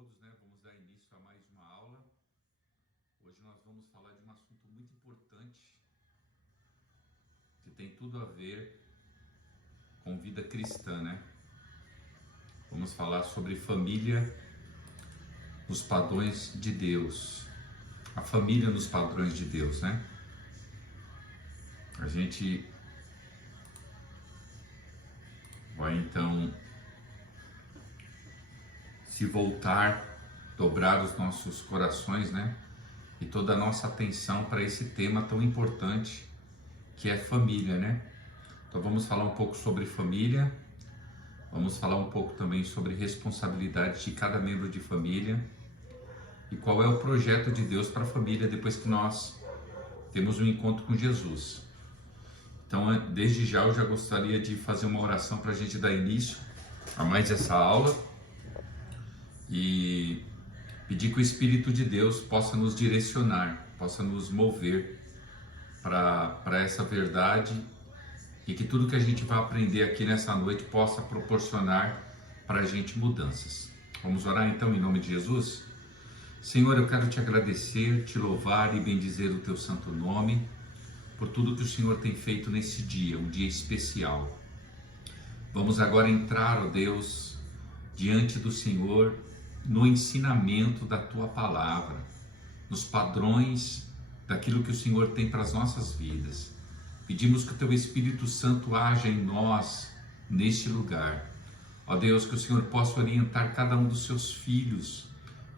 todos, né? Vamos dar início a mais uma aula. Hoje nós vamos falar de um assunto muito importante que tem tudo a ver com vida cristã, né? Vamos falar sobre família nos padrões de Deus. A família nos padrões de Deus, né? A gente vai então se voltar, dobrar os nossos corações, né? E toda a nossa atenção para esse tema tão importante que é família, né? Então vamos falar um pouco sobre família, vamos falar um pouco também sobre responsabilidade de cada membro de família e qual é o projeto de Deus para a família depois que nós temos um encontro com Jesus. Então, desde já eu já gostaria de fazer uma oração para a gente dar início a mais essa aula e pedir que o Espírito de Deus possa nos direcionar, possa nos mover para essa verdade e que tudo que a gente vai aprender aqui nessa noite possa proporcionar para a gente mudanças. Vamos orar então em nome de Jesus? Senhor, eu quero te agradecer, te louvar e bendizer o teu santo nome por tudo que o Senhor tem feito nesse dia, um dia especial. Vamos agora entrar, ó Deus, diante do Senhor no ensinamento da tua palavra, nos padrões daquilo que o Senhor tem para as nossas vidas. Pedimos que o teu Espírito Santo haja em nós neste lugar. Ó Deus, que o Senhor possa orientar cada um dos seus filhos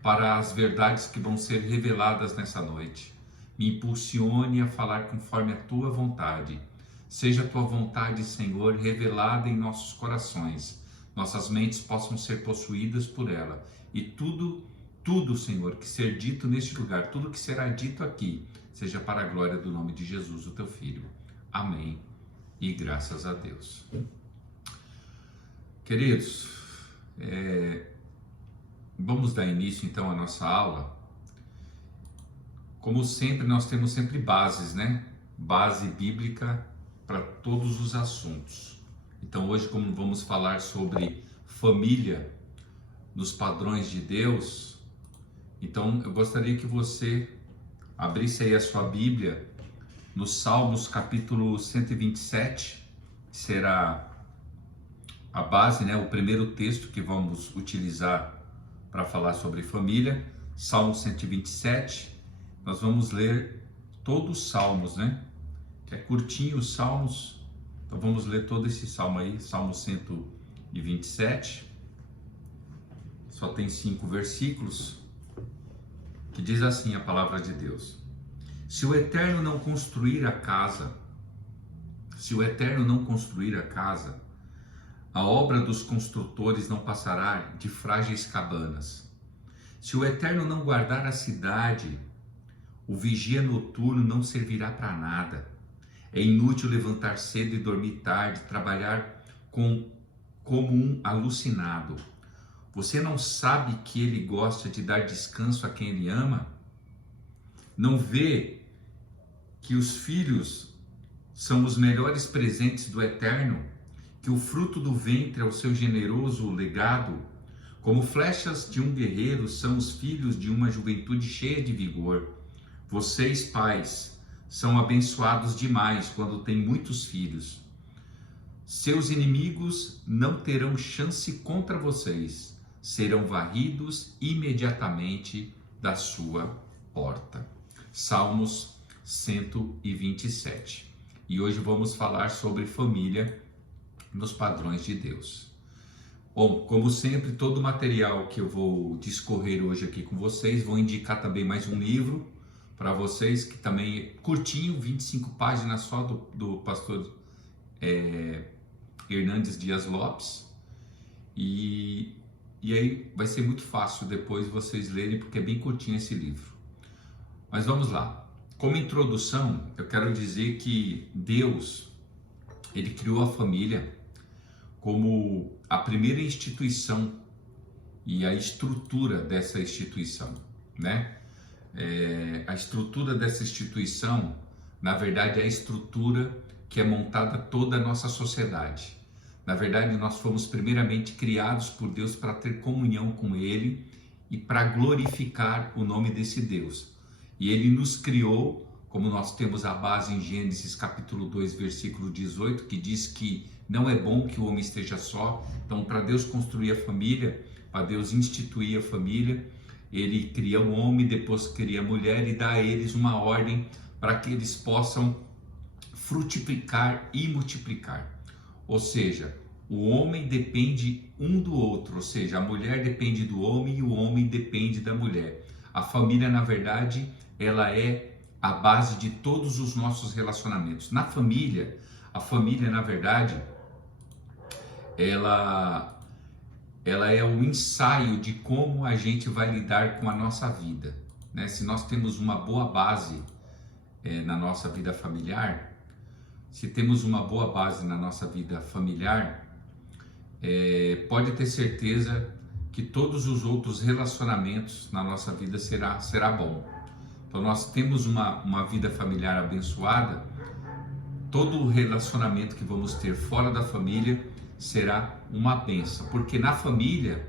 para as verdades que vão ser reveladas nessa noite. Me impulsione a falar conforme a tua vontade. Seja a tua vontade, Senhor, revelada em nossos corações. Nossas mentes possam ser possuídas por ela. E tudo, Senhor, que ser dito neste lugar, tudo que será dito aqui, seja para a glória do nome de Jesus, o teu Filho. Amém. E graças a Deus. Queridos, vamos dar início então à nossa aula. Como sempre, nós temos sempre bases, né? Base bíblica para todos os assuntos. Então hoje, como vamos falar sobre família nos padrões de Deus, então eu gostaria que você abrisse aí a sua Bíblia no Salmos capítulo 127, que será a base, né? O primeiro texto que vamos utilizar para falar sobre família. Salmo 127, nós vamos ler todos os salmos, né? Que é curtinho os salmos, então vamos ler todo esse salmo aí, Salmo 127, só tem 5 versículos, que diz assim a palavra de Deus: Se o Eterno não construir a casa, a obra dos construtores não passará de frágeis cabanas. Se o Eterno não guardar a cidade, o vigia noturno não servirá para nada. É inútil levantar cedo e dormir tarde, trabalhar como um alucinado. Você não sabe que ele gosta de dar descanso a quem ele ama? Não vê que os filhos são os melhores presentes do Eterno? Que o fruto do ventre é o seu generoso legado? Como flechas de um guerreiro são os filhos de uma juventude cheia de vigor. Vocês, pais, são abençoados demais quando têm muitos filhos. Seus inimigos não terão chance contra vocês. Serão varridos imediatamente da sua porta. Salmos 127. E hoje vamos falar sobre família nos padrões de Deus. Bom, como sempre, todo o material que eu vou discorrer hoje aqui com vocês, vou indicar também mais um livro para vocês, que também é curtinho, 25 páginas só do pastor Hernandes Dias Lopes. E aí vai ser muito fácil depois vocês lerem, porque é bem curtinho esse livro. Mas vamos lá. Como introdução, eu quero dizer que Deus, ele criou a família como a primeira instituição e a estrutura dessa instituição, né? A estrutura dessa instituição, na verdade, é a estrutura que é montada toda a nossa sociedade. Na verdade, nós fomos primeiramente criados por Deus para ter comunhão com Ele e para glorificar o nome desse Deus. E ele nos criou, como nós temos a base em Gênesis capítulo 2, versículo 18, que diz que não é bom que o homem esteja só. Então, para Deus construir a família, para Deus instituir a família, ele cria o homem, depois cria a mulher e dá a eles uma ordem para que eles possam frutificar e multiplicar. Ou seja, o homem depende um do outro, ou seja, a mulher depende do homem e o homem depende da mulher. A família, na verdade, ela é a base de todos os nossos relacionamentos. Na família, a família, na verdade, ela é o ensaio de como a gente vai lidar com a nossa vida, né? Se nós temos uma boa base na nossa vida familiar, pode ter certeza que todos os outros relacionamentos na nossa vida será bom. Então nós temos uma vida familiar abençoada, todo o relacionamento que vamos ter fora da família será uma bênção, porque na família,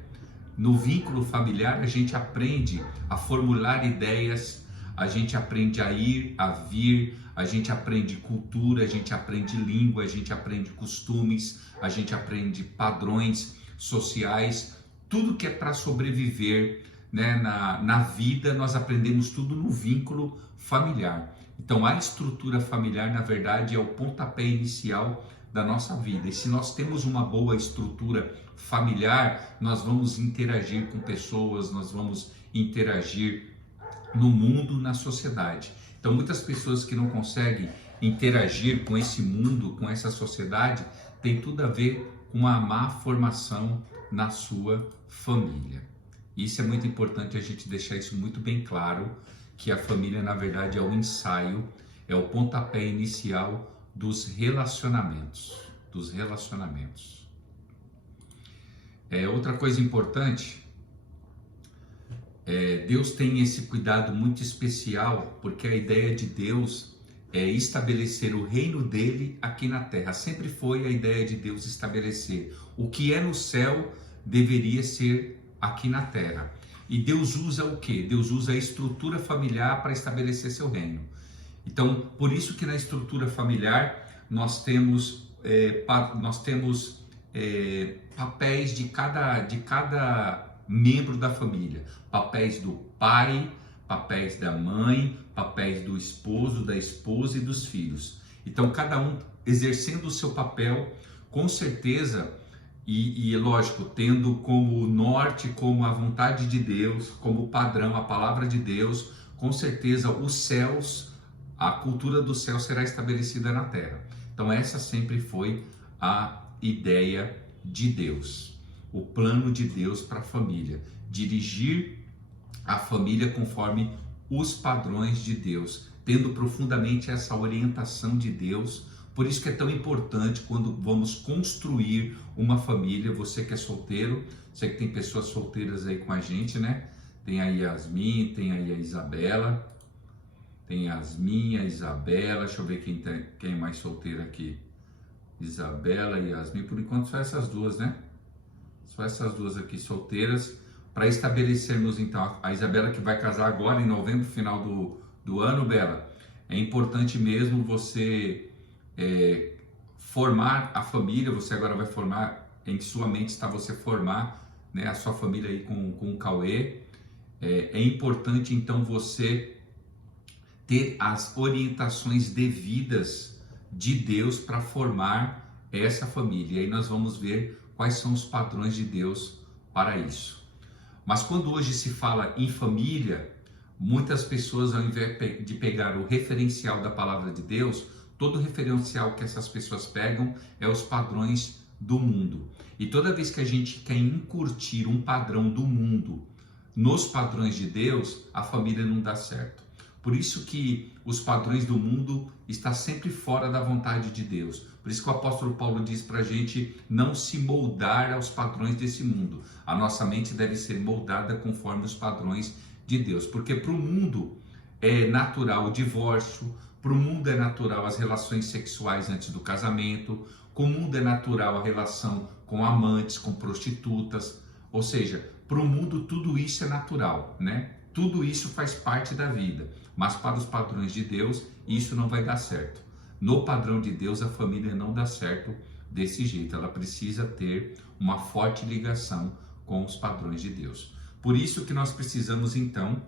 no vínculo familiar, a gente aprende a formular ideias, a gente aprende a ir, a vir, a gente aprende cultura, a gente aprende língua, a gente aprende costumes, a gente aprende padrões sociais, tudo que é para sobreviver, né, na vida, nós aprendemos tudo no vínculo familiar. Então a estrutura familiar, na verdade, é o pontapé inicial da nossa vida. E se nós temos uma boa estrutura familiar, nós vamos interagir com pessoas, nós vamos interagir no mundo, na sociedade. Então muitas pessoas que não conseguem interagir com esse mundo, com essa sociedade, tem tudo a ver com uma má formação na sua família. Isso é muito importante a gente deixar isso muito bem claro, que a família, na verdade, é o ensaio, é o pontapé inicial dos relacionamentos. Outra coisa importante, Deus tem esse cuidado muito especial, porque a ideia de Deus é estabelecer o reino dele aqui na terra. Sempre foi a ideia de Deus estabelecer o que é no céu deveria ser aqui na terra. E Deus usa o quê? Deus usa a estrutura familiar para estabelecer seu reino. Então, por isso que na estrutura familiar nós temos papéis de cada membro da família. Papéis do pai, papéis da mãe, papéis do esposo, da esposa e dos filhos. Então, cada um exercendo o seu papel, com certeza, e lógico, tendo como norte, como a vontade de Deus, como padrão, a palavra de Deus, com certeza os céus, a cultura do céu será estabelecida na terra. Então essa sempre foi a ideia de Deus, o plano de Deus para a família, dirigir a família conforme os padrões de Deus, tendo profundamente essa orientação de Deus. Por isso que é tão importante quando vamos construir uma família. Você que é solteiro, sei que tem pessoas solteiras aí com a gente, né? Tem a Yasmin, tem aí a Isabela, tem Yasmin, a Isabela, deixa eu ver quem é mais solteira aqui. Isabela e Yasmin, por enquanto só essas duas, né? Só essas duas aqui solteiras, para estabelecermos então, a Isabela que vai casar agora em novembro, final do ano, Bela, é importante mesmo você formar a família. Você agora vai formar, em sua mente está você formar, né, a sua família aí com o Cauê. É importante então você ter as orientações devidas de Deus para formar essa família. E aí nós vamos ver quais são os padrões de Deus para isso. Mas quando hoje se fala em família, muitas pessoas, ao invés de pegar o referencial da palavra de Deus, todo o referencial que essas pessoas pegam é os padrões do mundo. E toda vez que a gente quer incutir um padrão do mundo nos padrões de Deus, a família não dá certo. Por isso que os padrões do mundo estão sempre fora da vontade de Deus. Por isso que o apóstolo Paulo diz para a gente não se moldar aos padrões desse mundo. A nossa mente deve ser moldada conforme os padrões de Deus. Porque para o mundo é natural o divórcio, para o mundo é natural as relações sexuais antes do casamento, para o mundo é natural a relação com amantes, com prostitutas. Ou seja, para o mundo tudo isso é natural, né? Tudo isso faz parte da vida, mas para os padrões de Deus isso não vai dar certo. No padrão de Deus a família não dá certo desse jeito, ela precisa ter uma forte ligação com os padrões de Deus. Por isso que nós precisamos então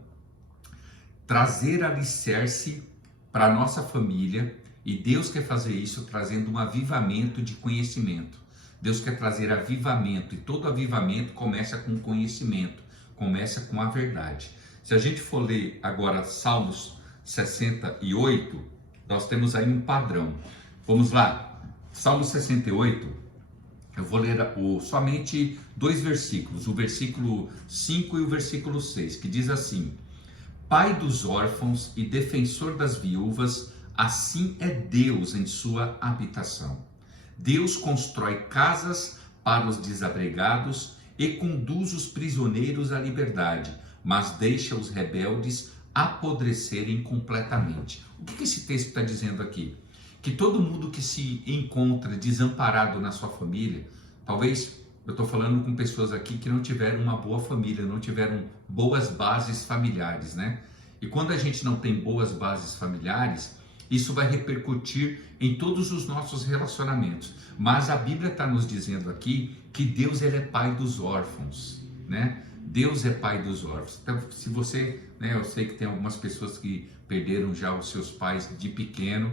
trazer alicerce para a nossa família, e Deus quer fazer isso trazendo um avivamento de conhecimento. Deus quer trazer avivamento, e todo avivamento começa com conhecimento, começa com a verdade. Se a gente for ler agora Salmos 68, nós temos aí um padrão. Vamos lá, Salmo 68, eu vou ler somente 2 versículos, o versículo 5 e o versículo 6, que diz assim: Pai dos órfãos e defensor das viúvas, assim é Deus em sua habitação. Deus constrói casas para os desabrigados e conduz os prisioneiros à liberdade, mas deixa os rebeldes apodrecerem completamente. O que esse texto está dizendo aqui? Que todo mundo que se encontra desamparado na sua família, talvez eu estou falando com pessoas aqui que não tiveram uma boa família, não tiveram boas bases familiares, né? E quando a gente não tem boas bases familiares, isso vai repercutir em todos os nossos relacionamentos. Mas a Bíblia está nos dizendo aqui que Deus ele é pai dos órfãos, né? Deus é pai dos órfãos. Então, se você, né, eu sei que tem algumas pessoas que perderam já os seus pais de pequeno,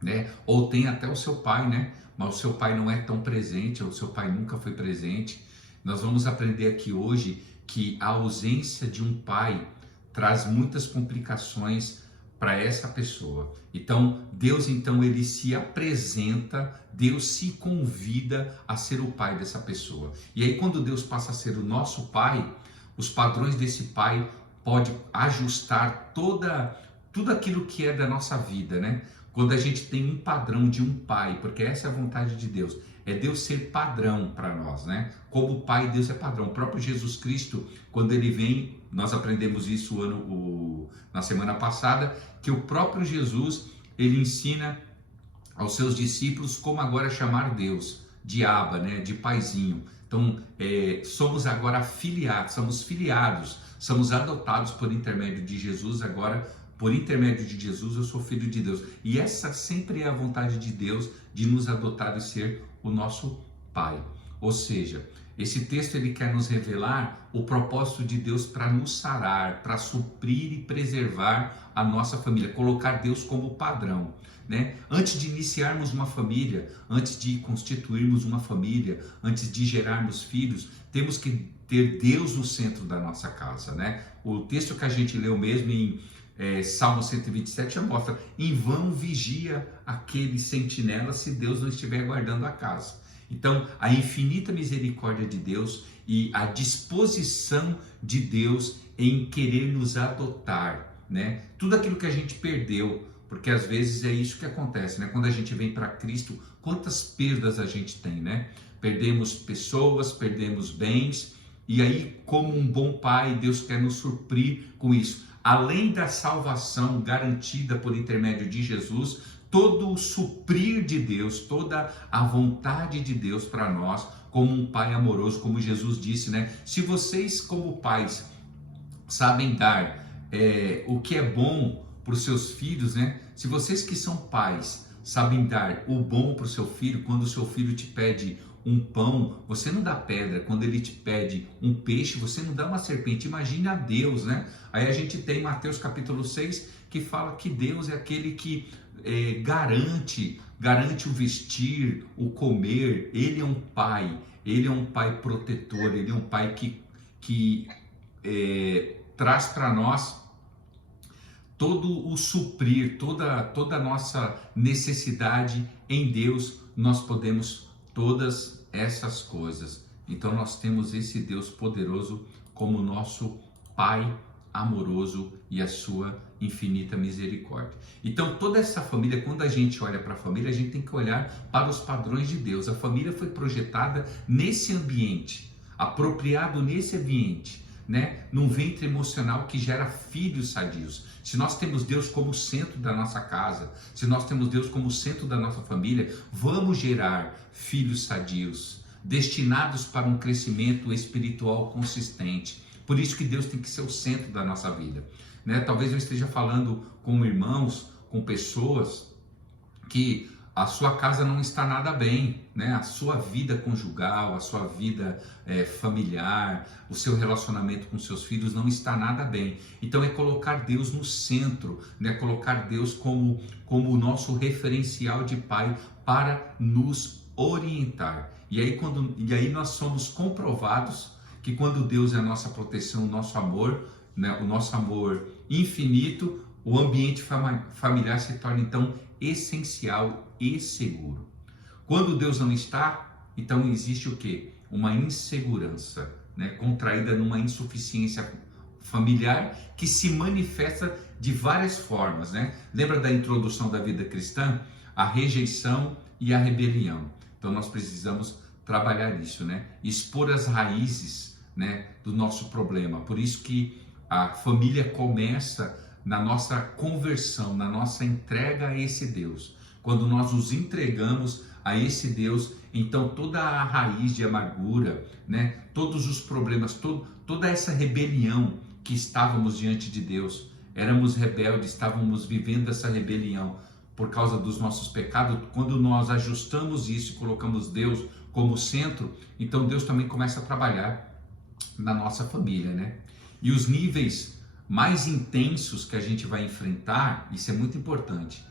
né? Ou tem até o seu pai, né? Mas o seu pai não é tão presente, ou o seu pai nunca foi presente. Nós vamos aprender aqui hoje que a ausência de um pai traz muitas complicações para essa pessoa. Então, Deus ele se apresenta, Deus se convida a ser o pai dessa pessoa. E aí quando Deus passa a ser o nosso pai, os padrões desse pai pode ajustar tudo aquilo que é da nossa vida, né? Quando a gente tem um padrão de um pai, porque essa é a vontade de Deus, é Deus ser padrão para nós, né? Como pai, Deus é padrão. O próprio Jesus Cristo, quando ele vem, nós aprendemos isso na semana passada, que o próprio Jesus, ele ensina aos seus discípulos como agora chamar Deus, de Abba, né? De paizinho. Então, somos agora somos filiados, somos adotados por intermédio de Jesus agora. Por intermédio de Jesus, eu sou filho de Deus. E essa sempre é a vontade de Deus, de nos adotar e ser o nosso Pai. Ou seja, esse texto ele quer nos revelar o propósito de Deus para nos sarar, para suprir e preservar a nossa família, colocar Deus como padrão, né? Antes de iniciarmos uma família, antes de constituirmos uma família, antes de gerarmos filhos, temos que ter Deus no centro da nossa casa, né? O texto que a gente leu mesmo em Salmo 127 já mostra: em vão vigia aquele sentinela se Deus não estiver guardando a casa. Então, a infinita misericórdia de Deus e a disposição de Deus em querer nos adotar, né? Tudo aquilo que a gente perdeu, porque às vezes é isso que acontece, né? Quando a gente vem para Cristo, quantas perdas a gente tem, né? Perdemos pessoas, perdemos bens, e aí, como um bom pai, Deus quer nos suprir com isso. Além da salvação garantida por intermédio de Jesus, todo o suprir de Deus, toda a vontade de Deus para nós, como um pai amoroso, como Jesus disse, né? Se vocês, como pais, sabem dar o que é bom para os seus filhos, né? Se vocês que são pais sabem dar o bom para o seu filho, quando o seu filho te pede um pão, você não dá pedra. Quando ele te pede um peixe, você não dá uma serpente. Imagine a Deus, né? Aí a gente tem Mateus capítulo 6, que fala que Deus é aquele que garante o vestir, o comer. Ele é um pai protetor, ele é um pai que traz para nós todo o suprir, toda a nossa necessidade. Em Deus nós podemos todas essas coisas. Então nós temos esse Deus poderoso como nosso Pai amoroso e a sua infinita misericórdia. Então toda essa família, quando a gente olha para a família, a gente tem que olhar para os padrões de Deus. A família foi projetada nesse ambiente, apropriado nesse ambiente, né? Num ventre emocional que gera filhos sadios. Se nós temos Deus como centro da nossa casa, se nós temos Deus como centro da nossa família, vamos gerar filhos sadios, destinados para um crescimento espiritual consistente. Por isso que Deus tem que ser o centro da nossa vida, né? Talvez eu esteja falando com irmãos, com pessoas que a sua casa não está nada bem, né? A sua vida conjugal, a sua vida familiar, o seu relacionamento com seus filhos não está nada bem. Então é colocar Deus no centro, né? Colocar Deus como o nosso referencial de pai para nos orientar. E aí nós somos comprovados que quando Deus é a nossa proteção, o nosso amor, né? O nosso amor infinito, o ambiente familiar se torna então essencial e seguro. Quando Deus não está, então existe o quê? Uma insegurança, né? Contraída numa insuficiência familiar que se manifesta de várias formas, né? Lembra da introdução da vida cristã? A rejeição e a rebelião. Então nós precisamos trabalhar isso, né? Expor as raízes, né, do nosso problema. Por isso que a família começa na nossa conversão, na nossa entrega a esse Deus. Quando nós nos entregamos a esse Deus, então toda a raiz de amargura, né, todos os problemas, toda essa rebelião que estávamos diante de Deus, éramos rebeldes, estávamos vivendo essa rebelião por causa dos nossos pecados. Quando nós ajustamos isso e colocamos Deus como centro, então Deus também começa a trabalhar na nossa família, né? E os níveis mais intensos que a gente vai enfrentar, isso é muito importante,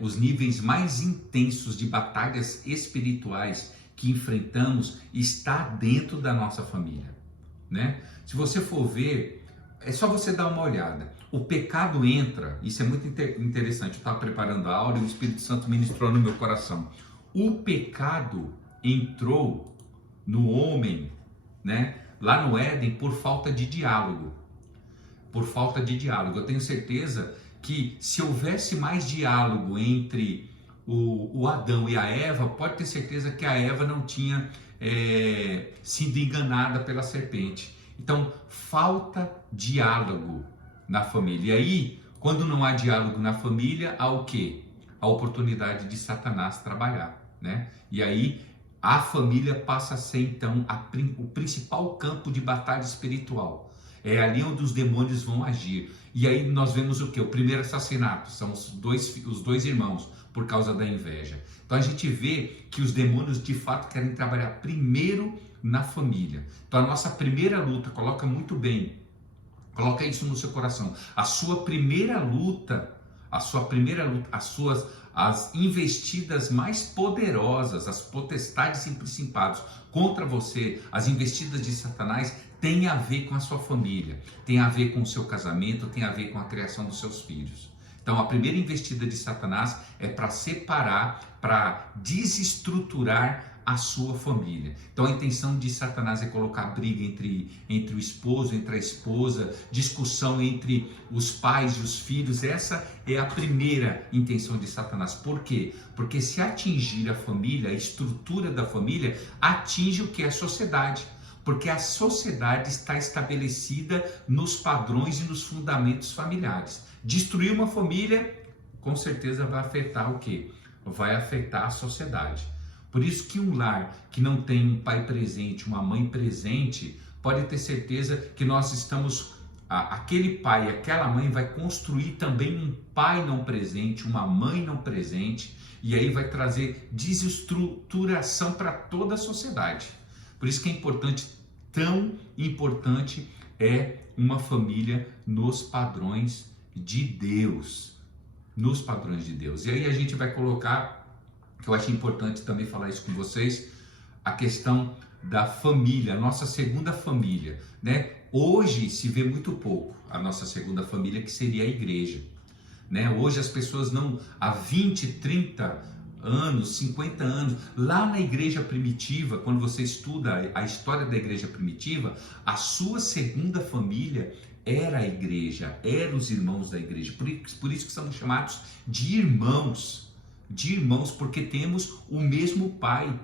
os níveis mais intensos de batalhas espirituais que enfrentamos está dentro da nossa família, né? Se você for ver, é só você dar uma olhada. O pecado entra, isso é muito interessante, eu estava preparando a aula e o Espírito Santo ministrou no meu coração. O pecado entrou no homem, né, lá no Éden, por falta de diálogo. Por falta de diálogo. Eu tenho certeza que se houvesse mais diálogo entre o Adão e a Eva, pode ter certeza que a Eva não tinha sido enganada pela serpente. Então, falta diálogo na família. E aí, quando não há diálogo na família, há o quê? A oportunidade de Satanás trabalhar, né? E aí, a família passa a ser, então, o principal campo de batalha espiritual. É ali onde os demônios vão agir. E aí nós vemos o quê? O primeiro assassinato, são os dois irmãos, por causa da inveja. Então a gente vê que os demônios de fato querem trabalhar primeiro na família. Então a nossa primeira luta, coloca muito bem, coloca isso no seu coração. A sua primeira luta, as investidas mais poderosas, as potestades e principados contra você, as investidas de Satanás, tem a ver com a sua família, tem a ver com o seu casamento, tem a ver com a criação dos seus filhos. Então a primeira investida de Satanás é para separar, para desestruturar a sua família. Então a intenção de Satanás é colocar briga entre o esposo, entre a esposa, discussão entre os pais e os filhos. Essa é a primeira intenção de Satanás. Por quê? Porque se atingir a família, a estrutura da família, atinge o que é a sociedade. Porque a sociedade está estabelecida nos padrões e nos fundamentos familiares. Destruir uma família, com certeza vai afetar o quê? Vai afetar a sociedade. Por isso que um lar que não tem um pai presente, uma mãe presente, pode ter certeza que nós estamos, aquele pai, aquela mãe vai construir também um pai não presente, uma mãe não presente, e aí vai trazer desestruturação para toda a sociedade. Por isso que é importante, tão importante é uma família nos padrões de Deus. Nos padrões de Deus. E aí a gente vai colocar, que eu acho importante também falar isso com vocês, a questão da família, a nossa segunda família, né? Hoje se vê muito pouco a nossa segunda família, que seria a igreja, né? Hoje as pessoas não, há 20, 30 anos, 50 anos, lá na igreja primitiva, quando você estuda a história da igreja primitiva, a sua segunda família era a igreja, eram os irmãos da igreja. Por isso que somos chamados de irmãos, porque temos o mesmo Pai.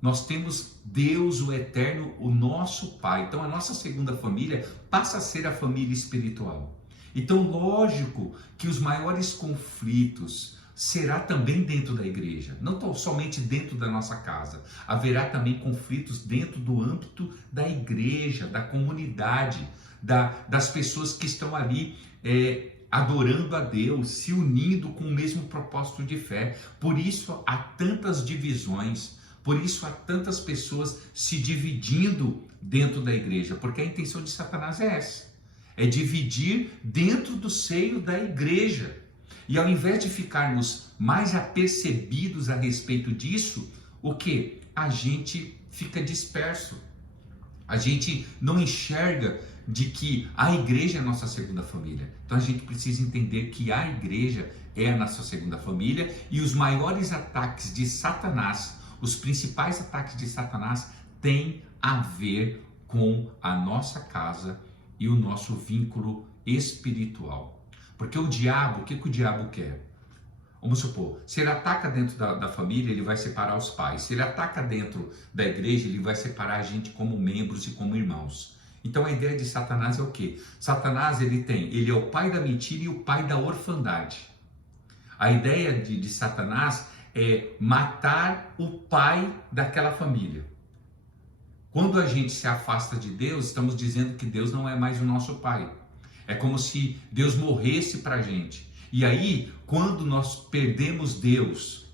Nós temos Deus, o Eterno, o nosso Pai. Então a nossa segunda família passa a ser a família espiritual. Então lógico que os maiores conflitos será também dentro da igreja, não somente dentro da nossa casa. Haverá também conflitos dentro do âmbito da igreja, da comunidade, das pessoas que estão ali adorando a Deus, se unindo com o mesmo propósito de fé. Por isso há tantas divisões, por isso há tantas pessoas se dividindo dentro da igreja, porque a intenção de Satanás é essa, é dividir dentro do seio da igreja. E ao invés de ficarmos mais apercebidos a respeito disso, o que? A gente fica disperso. A gente não enxerga de que a igreja é a nossa segunda família. Então a gente precisa entender que a igreja é a nossa segunda família, e os maiores ataques de Satanás, os principais ataques de Satanás têm a ver com a nossa casa e o nosso vínculo espiritual. Porque o diabo, o que o diabo quer? Vamos supor, se ele ataca dentro da família, ele vai separar os pais. Se ele ataca dentro da igreja, ele vai separar a gente como membros e como irmãos. Então a ideia de Satanás é o quê? Satanás, ele é o pai da mentira e o pai da orfandade. A ideia de Satanás é matar o pai daquela família. Quando a gente se afasta de Deus, estamos dizendo que Deus não é mais o nosso pai. É como se Deus morresse para a gente. E aí, quando nós perdemos Deus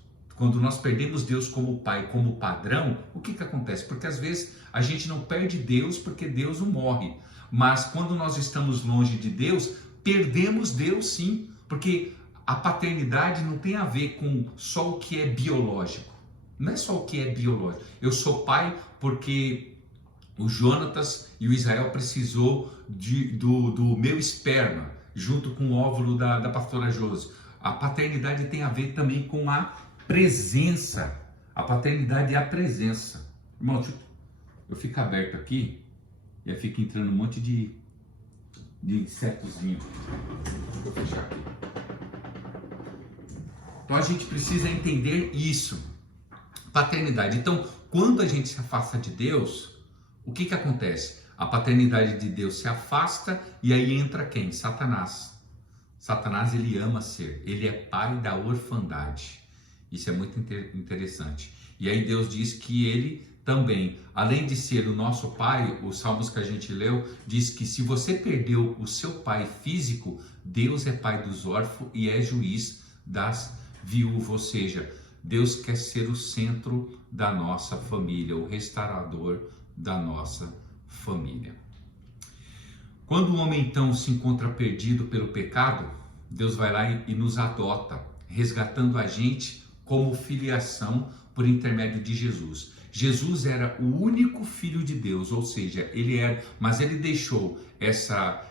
como pai, como padrão, o que acontece? Porque às vezes a gente não perde Deus porque Deus não morre. Mas quando nós estamos longe de Deus, perdemos Deus sim. Porque a paternidade não tem a ver com só o que é biológico. Não é só o que é biológico. Eu sou pai porque o Jonatas e o Israel precisou do meu esperma, junto com o óvulo da pastora Josi. A paternidade tem a ver também com a presença. A paternidade é a presença. Irmão, eu fico aberto aqui e aí fica entrando um monte de insetozinho. Vou fechar aqui. Então a gente precisa entender isso. Paternidade. Então, quando a gente se afasta de Deus, o que acontece? A paternidade de Deus se afasta e aí entra quem? Satanás. Satanás, ele ama ser, ele é pai da orfandade. Isso é muito interessante. E aí Deus diz que ele também, além de ser o nosso pai, os salmos que a gente leu, diz que se você perdeu o seu pai físico, Deus é pai dos órfãos e é juiz das viúvas, ou seja, Deus quer ser o centro da nossa família, o restaurador da nossa família. Quando o homem então se encontra perdido pelo pecado, Deus vai lá e nos adota, resgatando a gente como filiação por intermédio de Jesus. Jesus era o único filho de Deus, ou seja, ele era, mas ele deixou essa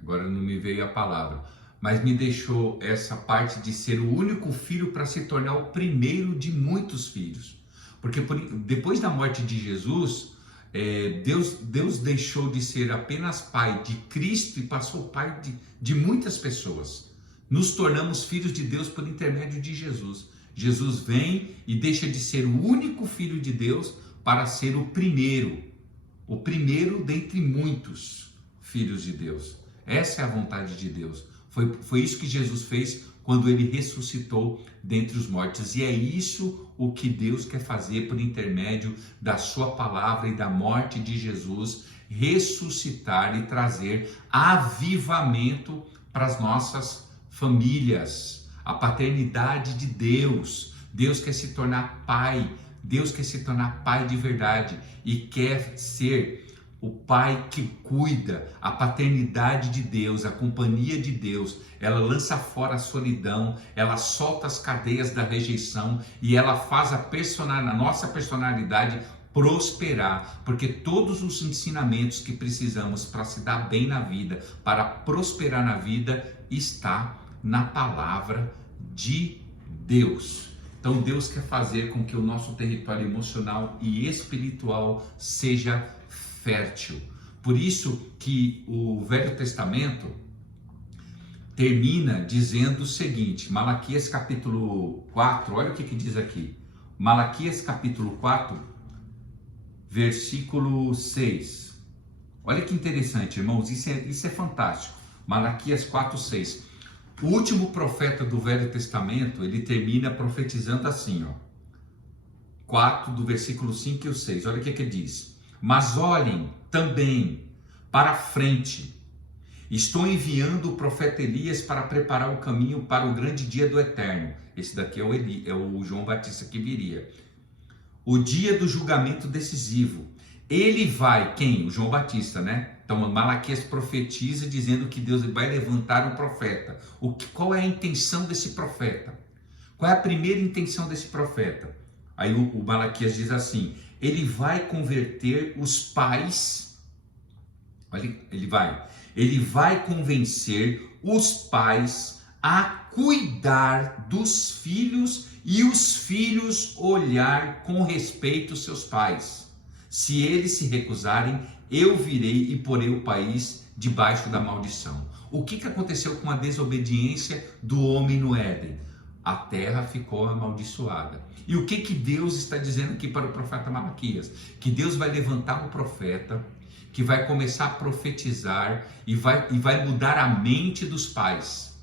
agora não me veio a palavra, mas me deixou essa parte de ser o único filho para se tornar o primeiro de muitos filhos. Porque depois da morte de Jesus, Deus deixou de ser apenas pai de Cristo e passou pai de muitas pessoas. Nos tornamos filhos de Deus por intermédio de Jesus. Jesus vem e deixa de ser o único filho de Deus para ser o primeiro dentre muitos filhos de Deus. Essa é a vontade de Deus. Foi isso que Jesus fez quando ele ressuscitou dentre os mortos. E é isso o que Deus quer fazer por intermédio da sua palavra e da morte de Jesus, ressuscitar e trazer avivamento para as nossas famílias. A paternidade de Deus. Deus quer se tornar pai. Deus quer se tornar pai de verdade e quer ser o pai que cuida. A paternidade de Deus, a companhia de Deus, ela lança fora a solidão, ela solta as cadeias da rejeição e ela faz a nossa personalidade prosperar, porque todos os ensinamentos que precisamos para se dar bem na vida, para prosperar na vida, está na palavra de Deus. Então Deus quer fazer com que o nosso território emocional e espiritual seja fértil. Por isso que o Velho Testamento termina dizendo o seguinte, Malaquias capítulo 4, olha o que diz aqui. Malaquias capítulo 4, versículo 6. Olha que interessante, irmãos, isso é fantástico. Malaquias 4, 6. O último profeta do Velho Testamento, ele termina profetizando assim, ó. 4 do versículo 5 e o 6. Olha o que diz. Mas olhem também para frente. Estou enviando o profeta Elias para preparar o caminho para o grande dia do Eterno. Esse daqui é o João Batista que viria. O dia do julgamento decisivo. Ele vai, quem? O João Batista, né? Então Malaquias profetiza dizendo que Deus vai levantar um profeta. Qual é a intenção desse profeta? Qual é a primeira intenção desse profeta? Aí o Malaquias diz assim, ele vai converter os pais, olha, ele vai convencer os pais a cuidar dos filhos e os filhos olhar com respeito os seus pais. Se eles se recusarem, eu virei e porei o país debaixo da maldição. O que aconteceu com a desobediência do homem no Éden? A terra ficou amaldiçoada. E o que Deus está dizendo aqui para o profeta Malaquias? Que Deus vai levantar um profeta que vai começar a profetizar e vai mudar a mente dos pais.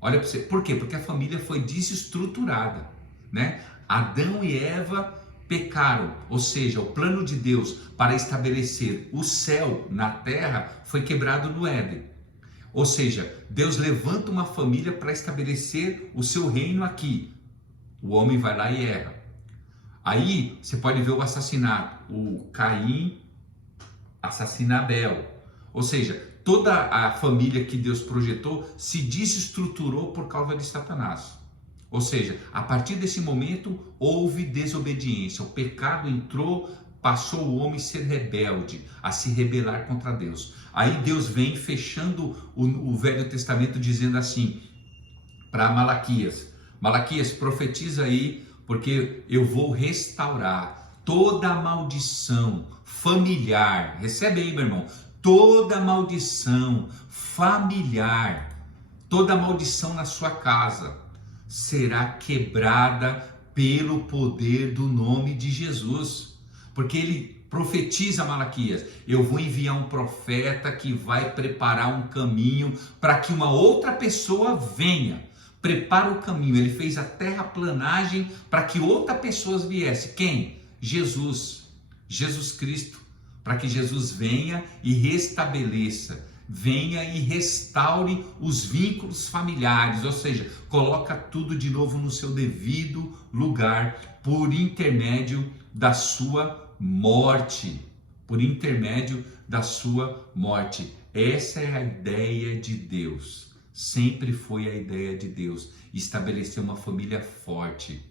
Olha para você, por quê? Porque a família foi desestruturada, né? Adão e Eva pecaram, ou seja, o plano de Deus para estabelecer o céu na terra foi quebrado no Éden. Ou seja, Deus levanta uma família para estabelecer o seu reino aqui. O homem vai lá e erra. Aí você pode ver o assassinato. O Caim assassina Abel. Ou seja, toda a família que Deus projetou se desestruturou por causa de Satanás. Ou seja, a partir desse momento houve desobediência. O pecado entrou, passou o homem a ser rebelde, a se rebelar contra Deus. Aí Deus vem fechando o Velho Testamento dizendo assim para Malaquias. Malaquias, profetiza aí, porque eu vou restaurar toda a maldição familiar. Recebe aí, meu irmão. Toda maldição familiar, toda maldição na sua casa será quebrada pelo poder do nome de Jesus. Porque ele profetiza, Malaquias, eu vou enviar um profeta que vai preparar um caminho para que uma outra pessoa venha. Prepara o caminho. Ele fez a terraplanagem para que outra pessoa viesse. Quem? Jesus Cristo. Para que Jesus venha e restabeleça, venha e restaure os vínculos familiares, ou seja, coloca tudo de novo no seu devido lugar por intermédio da sua morte. Por intermédio da sua morte. Essa é a ideia de Deus. Sempre foi a ideia de Deus. Estabelecer uma família forte.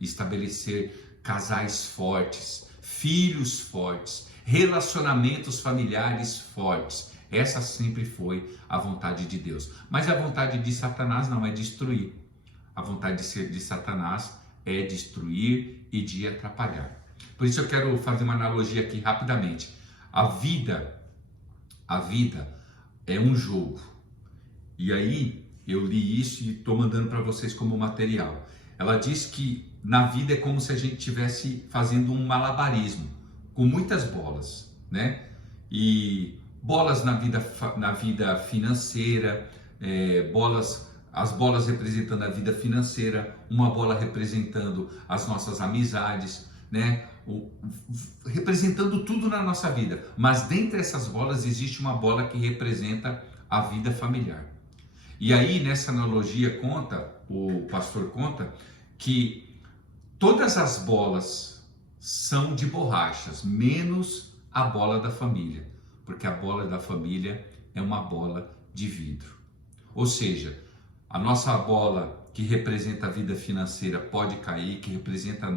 Estabelecer casais fortes. Filhos fortes. Relacionamentos familiares fortes. Essa sempre foi a vontade de Deus. Mas a vontade de Satanás não é destruir. A vontade de Satanás é destruir e de atrapalhar. Por isso eu quero fazer uma analogia aqui rapidamente. A vida é um jogo. E aí eu li isso e estou mandando para vocês como material. Ela diz que na vida é como se a gente estivesse fazendo um malabarismo com muitas bolas, né? E bolas na vida financeira, as bolas representando a vida financeira, uma bola representando as nossas amizades, né? Representando tudo na nossa vida. Mas dentre essas bolas existe uma bola que representa a vida familiar. E aí nessa analogia o pastor conta que todas as bolas são de borrachas, menos a bola da família, porque a bola da família é uma bola de vidro. Ou seja, a nossa bola que representa a vida financeira pode cair, que representa a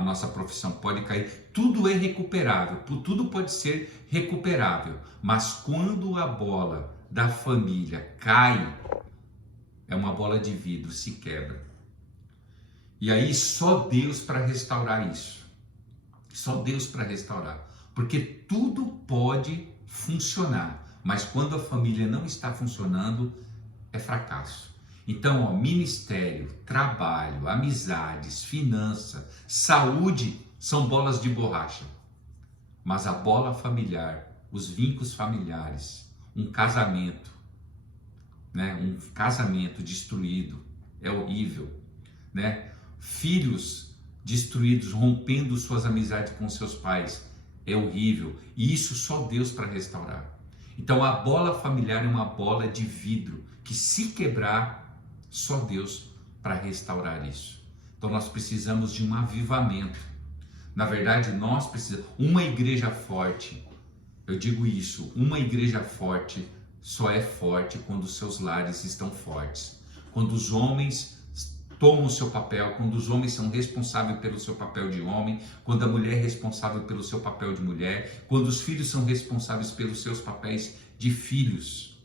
nossa profissão pode cair, tudo é recuperável, tudo pode ser recuperável, mas quando a bola da família cai, é uma bola de vidro, se quebra. E aí só Deus para restaurar isso. Só Deus para restaurar. Porque tudo pode funcionar, mas quando a família não está funcionando, é fracasso. Então, ministério, trabalho, amizades, finança, saúde são bolas de borracha. Mas a bola familiar, os vínculos familiares, um casamento, né? Um casamento destruído é horrível, né? Filhos destruídos, rompendo suas amizades com seus pais, é horrível. E isso só Deus para restaurar. Então a bola familiar é uma bola de vidro que, se quebrar, só Deus para restaurar isso. Então nós precisamos de um avivamento. Na verdade, nós precisamos uma igreja forte. Eu digo isso, uma igreja forte só é forte quando os seus lares estão fortes. Quando os homens tomam o seu papel, quando os homens são responsáveis pelo seu papel de homem, quando a mulher é responsável pelo seu papel de mulher, quando os filhos são responsáveis pelos seus papéis de filhos.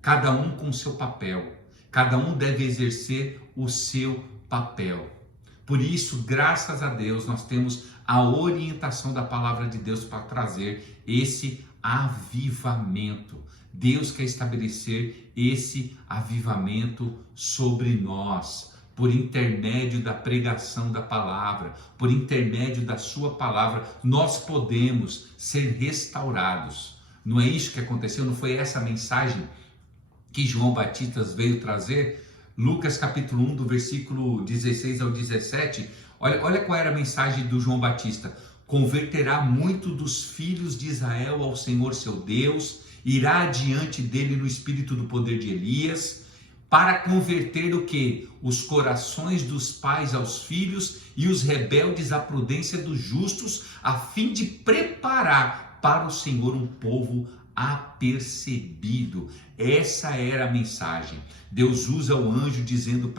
Cada um com o seu papel. Cada um deve exercer o seu papel. Por isso, graças a Deus, nós temos a orientação da palavra de Deus para trazer esse avivamento. Deus quer estabelecer esse avivamento sobre nós, por intermédio da pregação da palavra, por intermédio da sua palavra, nós podemos ser restaurados. Não é isso que aconteceu? Não foi essa a mensagem que João Batista veio trazer? Lucas capítulo 1, do versículo 16 ao 17, olha qual era a mensagem do João Batista: converterá muito dos filhos de Israel ao Senhor seu Deus, irá diante dele no espírito do poder de Elias, para converter o quê? Os corações dos pais aos filhos e os rebeldes à prudência dos justos, a fim de preparar para o Senhor um povo apercebido. Essa era a mensagem. Deus usa o anjo dizendo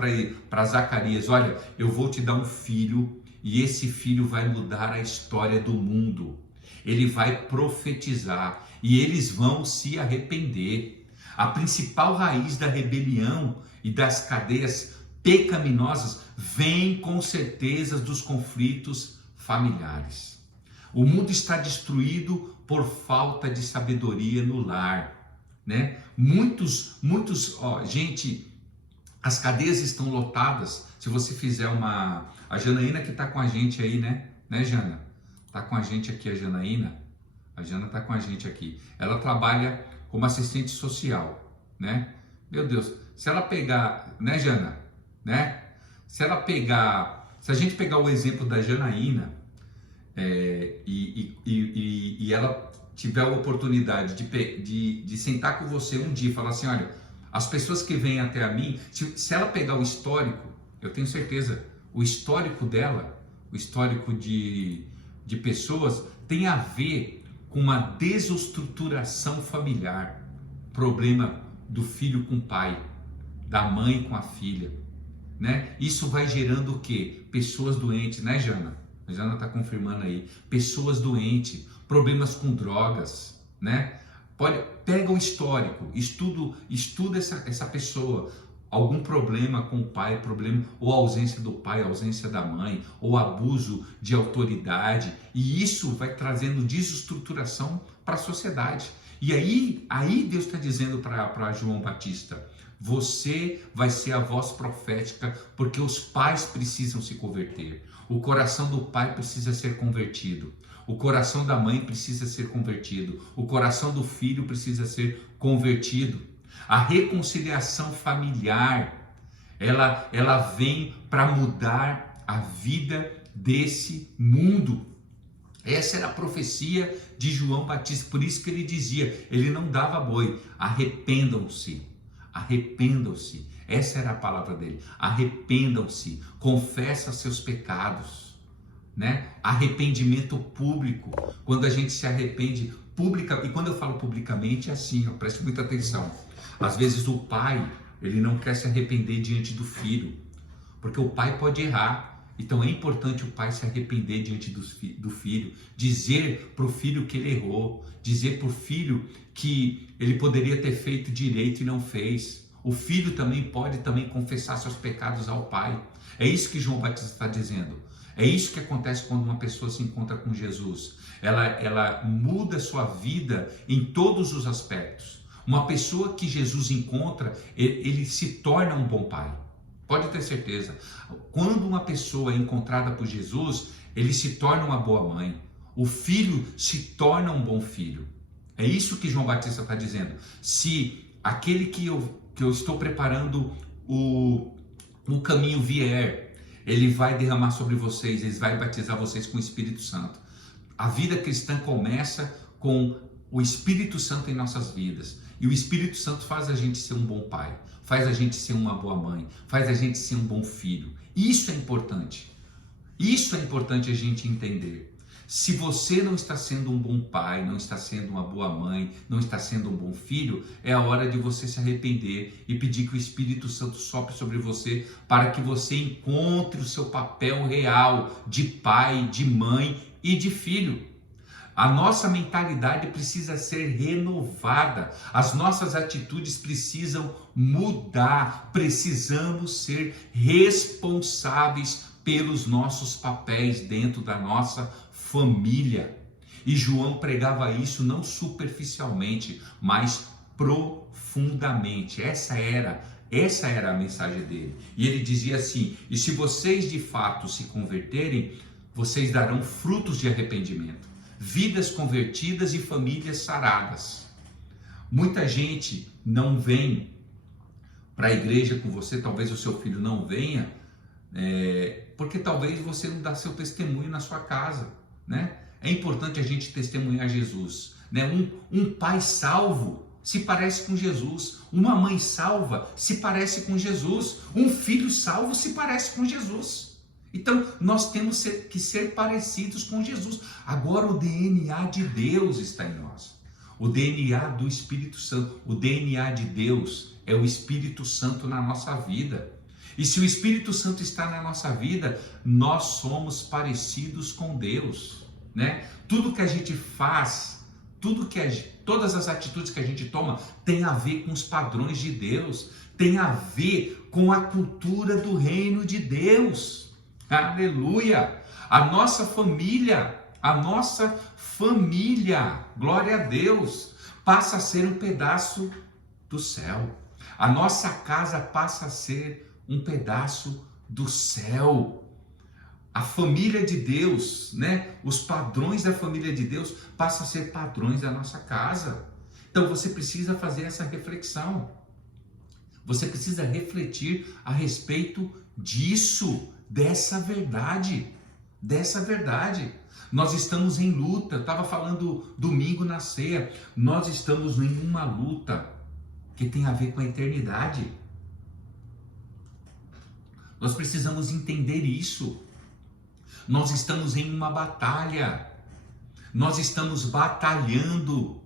para Zacarias: olha, eu vou te dar um filho e esse filho vai mudar a história do mundo. Ele vai profetizar e eles vão se arrepender. A principal raiz da rebelião e das cadeias pecaminosas vem com certeza dos conflitos familiares. O mundo está destruído por falta de sabedoria no lar, né? Gente, as cadeias estão lotadas. Se você fizer a Janaína que está com a gente aí, né, Jana? Está com a gente aqui a Janaína. A Jana está com a gente aqui. Ela trabalha como assistente social, né? Meu Deus, se ela pegar, né, Jana, né? Se a gente pegar o exemplo da Janaína, e ela tiver a oportunidade de sentar com você um dia e falar assim: olha, as pessoas que vêm até a mim, se ela pegar o histórico, eu tenho certeza, o histórico dela, o histórico de pessoas, tem a ver com uma desestruturação familiar, problema do filho com o pai, da mãe com a filha, né? Isso vai gerando o quê? Pessoas doentes, né, Jana? A Jana está confirmando aí. Pessoas doentes, problemas com drogas, né? Pega o histórico, estuda essa pessoa. Algum problema com o pai, ou ausência do pai, ausência da mãe, ou abuso de autoridade. E isso vai trazendo desestruturação para a sociedade. E aí Deus está dizendo para João Batista: você vai ser a voz profética, porque os pais precisam se converter. O coração do pai precisa ser convertido. O coração da mãe precisa ser convertido. O coração do filho precisa ser convertido. A reconciliação familiar, ela vem para mudar a vida desse mundo. Essa era a profecia de João Batista, por isso que ele dizia, ele não dava boi: arrependam-se, arrependam-se. Essa era a palavra dele: arrependam-se, confessa seus pecados, né? Arrependimento público. Quando a gente se arrepende pública, e quando eu falo publicamente é assim, preste muita atenção. Às vezes o pai, ele não quer se arrepender diante do filho, porque o pai pode errar. Então é importante o pai se arrepender diante do filho, dizer para o filho que ele errou, dizer para o filho que ele poderia ter feito direito e não fez. O filho também pode confessar seus pecados ao pai. É isso que João Batista está dizendo. É isso que acontece quando uma pessoa se encontra com Jesus. Ela muda sua vida em todos os aspectos. Uma pessoa que Jesus encontra, ele se torna um bom pai. Pode ter certeza. Quando uma pessoa é encontrada por Jesus, ele se torna uma boa mãe. O filho se torna um bom filho. É isso que João Batista está dizendo. Se aquele que eu estou preparando o caminho vier. Ele vai derramar sobre vocês, ele vai batizar vocês com o Espírito Santo. A vida cristã começa com o Espírito Santo em nossas vidas. E o Espírito Santo faz a gente ser um bom pai, faz a gente ser uma boa mãe, faz a gente ser um bom filho. Isso é importante. Isso é importante a gente entender. Se você não está sendo um bom pai, não está sendo uma boa mãe, não está sendo um bom filho, é a hora de você se arrepender e pedir que o Espírito Santo sopre sobre você para que você encontre o seu papel real de pai, de mãe e de filho. A nossa mentalidade precisa ser renovada, as nossas atitudes precisam mudar, precisamos ser responsáveis pelos nossos papéis dentro da nossa família. E João pregava isso não superficialmente, mas profundamente. Essa era a mensagem dele. E ele dizia assim: e se vocês de fato se converterem, vocês darão frutos de arrependimento, vidas convertidas e famílias saradas. Muita gente não vem para a igreja com você, talvez o seu filho não venha, porque talvez você não dá seu testemunho na sua casa, né? É importante a gente testemunhar Jesus, né? Um pai salvo se parece com Jesus, uma mãe salva se parece com Jesus, um filho salvo se parece com Jesus. Então nós temos que ser parecidos com Jesus. Agora o DNA de Deus está em nós, o DNA do Espírito Santo, o DNA de Deus é o Espírito Santo na nossa vida. E se o Espírito Santo está na nossa vida, nós somos parecidos com Deus, né? Tudo que a gente faz, todas as atitudes que a gente toma tem a ver com os padrões de Deus, tem a ver com a cultura do reino de Deus. Aleluia! A nossa família, glória a Deus, passa a ser um pedaço do céu. A nossa casa passa a ser um pedaço do céu. A família de Deus, né? Os padrões da família de Deus passam a ser padrões da nossa casa. Então você precisa fazer essa reflexão. Você precisa refletir a respeito disso, dessa verdade. Nós estamos em luta. Eu estava falando domingo na ceia. Nós estamos em uma luta que tem a ver com a eternidade. Nós precisamos entender isso. Nós estamos em uma batalha. Nós estamos batalhando.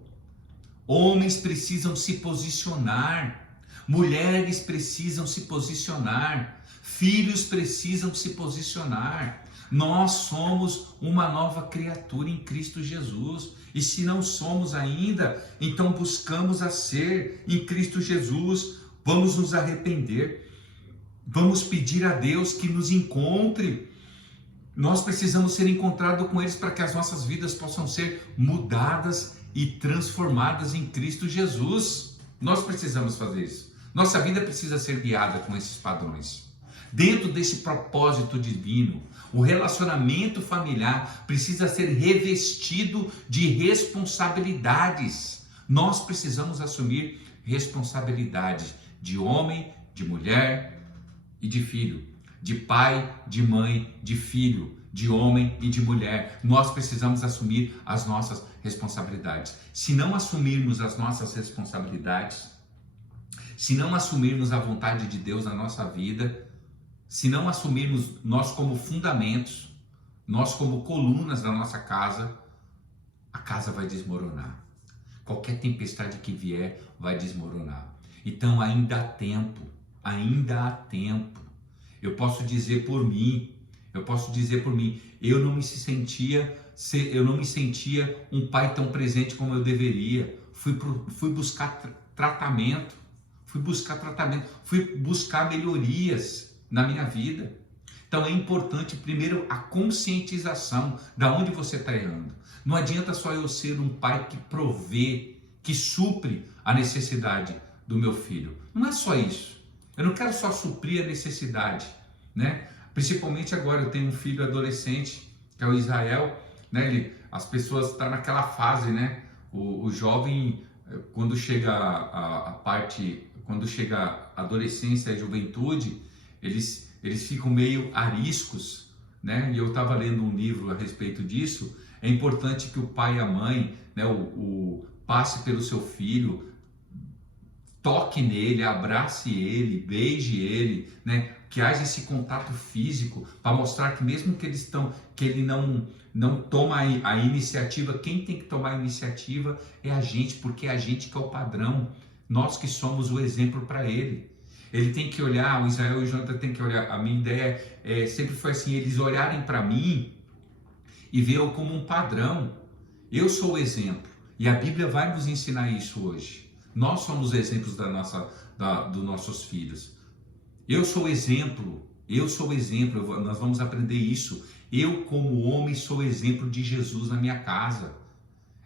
Homens precisam se posicionar. Mulheres precisam se posicionar. Filhos precisam se posicionar. Nós somos uma nova criatura em Cristo Jesus. E se não somos ainda, então buscamos a ser em Cristo Jesus. Vamos nos arrepender. Vamos pedir a Deus que nos encontre. Nós precisamos ser encontrados com eles para que as nossas vidas possam ser mudadas e transformadas em Cristo Jesus. Nós precisamos fazer isso. Nossa vida precisa ser guiada com esses padrões. Dentro desse propósito divino, o relacionamento familiar precisa ser revestido de responsabilidades. Nós precisamos assumir responsabilidades de homem, de mulher e de filho, de pai, de mãe, de filho, de homem e de mulher. Nós precisamos assumir as nossas responsabilidades. Se não assumirmos as nossas responsabilidades, se não assumirmos a vontade de Deus na nossa vida, se não assumirmos nós como fundamentos, nós como colunas da nossa casa, a casa vai desmoronar. Qualquer tempestade que vier vai desmoronar. Então ainda há tempo. Eu posso dizer por mim, eu não me sentia um pai tão presente como eu deveria. Fui buscar tratamento, fui buscar melhorias na minha vida. Então é importante primeiro a conscientização da onde você está errando. Não adianta só eu ser um pai que provê, que supre a necessidade do meu filho. Não é só isso. Eu não quero só suprir a necessidade, né? Principalmente agora eu tenho um filho adolescente, que é o Israel, né? As pessoas estão naquela fase, né? O jovem, quando chega a parte, quando chega a adolescência e a juventude, eles ficam meio ariscos, né? E eu estava lendo um livro a respeito disso. É importante que o pai e a mãe, né, passe pelo seu filho, toque nele, abrace ele, beije ele, né? Que haja esse contato físico para mostrar que mesmo que ele não toma a iniciativa, quem tem que tomar a iniciativa é a gente, porque é a gente que é o padrão, nós que somos o exemplo para ele. Ele tem que olhar, o Israel e o Jonathan tem que olhar. A minha ideia sempre foi assim, eles olharem para mim e ver eu como um padrão. Eu sou o exemplo e a Bíblia vai nos ensinar isso hoje. Nós somos exemplos dos nossos filhos. Eu sou exemplo, nós vamos aprender isso. Eu, como homem, sou exemplo de Jesus na minha casa.